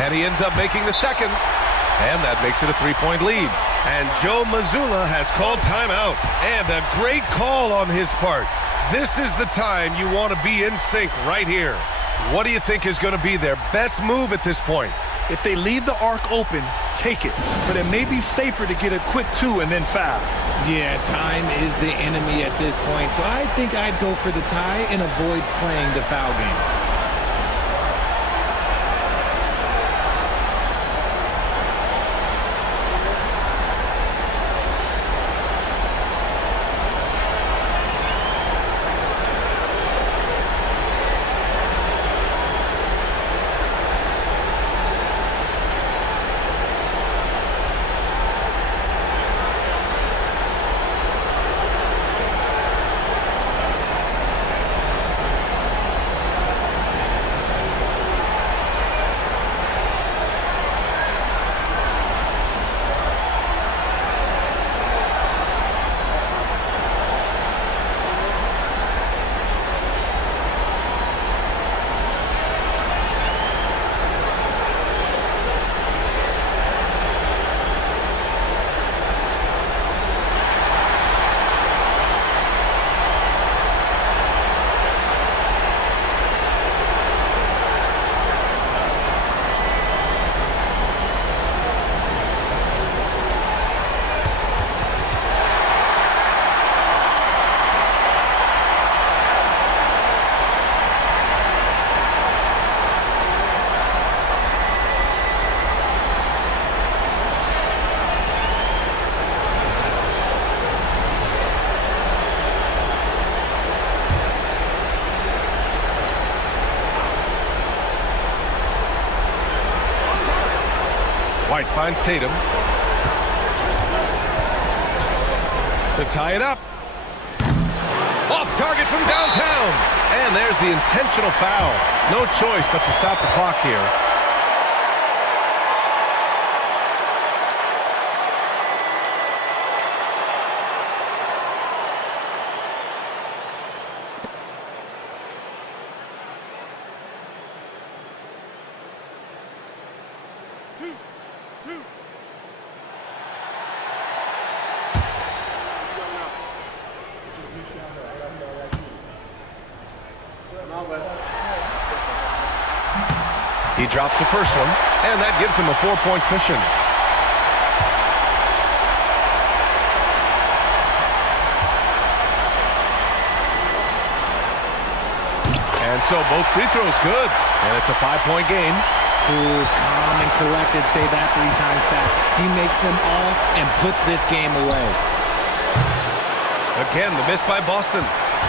And he ends up making the second. And that makes it a 3-point lead. And Joe Mazzulla has called timeout. And a great call on his part. This is the time you want to be in sync right here. What do you think is going to be their best move at this point? If they leave the arc open, take it. But it may be safer to get a quick two and then foul. Yeah, time is the enemy at this point, so I think I'd go for the tie and avoid playing the foul game. White finds Tatum to tie it up. Off target from downtown. And there's the intentional foul. No choice but to stop the clock here. He drops the first one, and that gives him a 4-point cushion. And so both free throws good, and it's a 5-point game. Cool, calm, and collected. Say that 3 times fast. He makes them all and puts this game away. Again, the miss by Boston.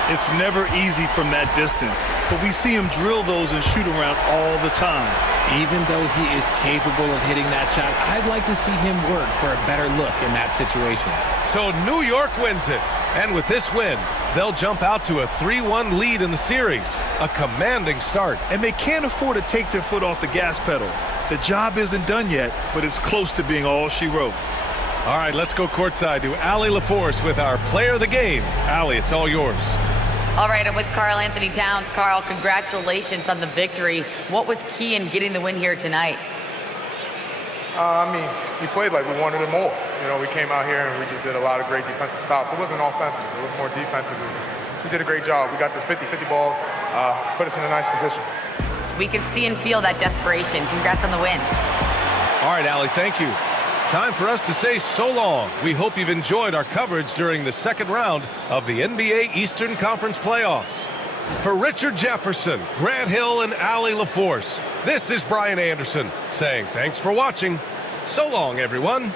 It's never easy from that distance, but we see him drill those and shoot around all the time. Even though he is capable of hitting that shot, I'd like to see him work for a better look in that situation. So New York wins it. And with this win, they'll jump out to a 3-1 lead in the series. A commanding start. And they can't afford to take their foot off the gas pedal. The job isn't done yet, but it's close to being all she wrote. All right, let's go courtside to Allie LaForce with our player of the game. Allie, it's all yours. All right, I'm with Karl Anthony Towns. Karl, congratulations on the victory. What was key in getting the win here tonight? We played like we wanted it more. You know, we came out here and we just did a lot of great defensive stops. It wasn't offensive. It was more defensive. We did a great job. We got those 50-50 balls, put us in a nice position. We can see and feel that desperation. Congrats on the win. All right, Allie, thank you. time for us to say so long. We hope you've enjoyed our coverage during the second round of the NBA Eastern Conference playoffs. For Richard Jefferson, Grant Hill, and Allie LaForce, this is Brian Anderson saying thanks for watching. So long, everyone.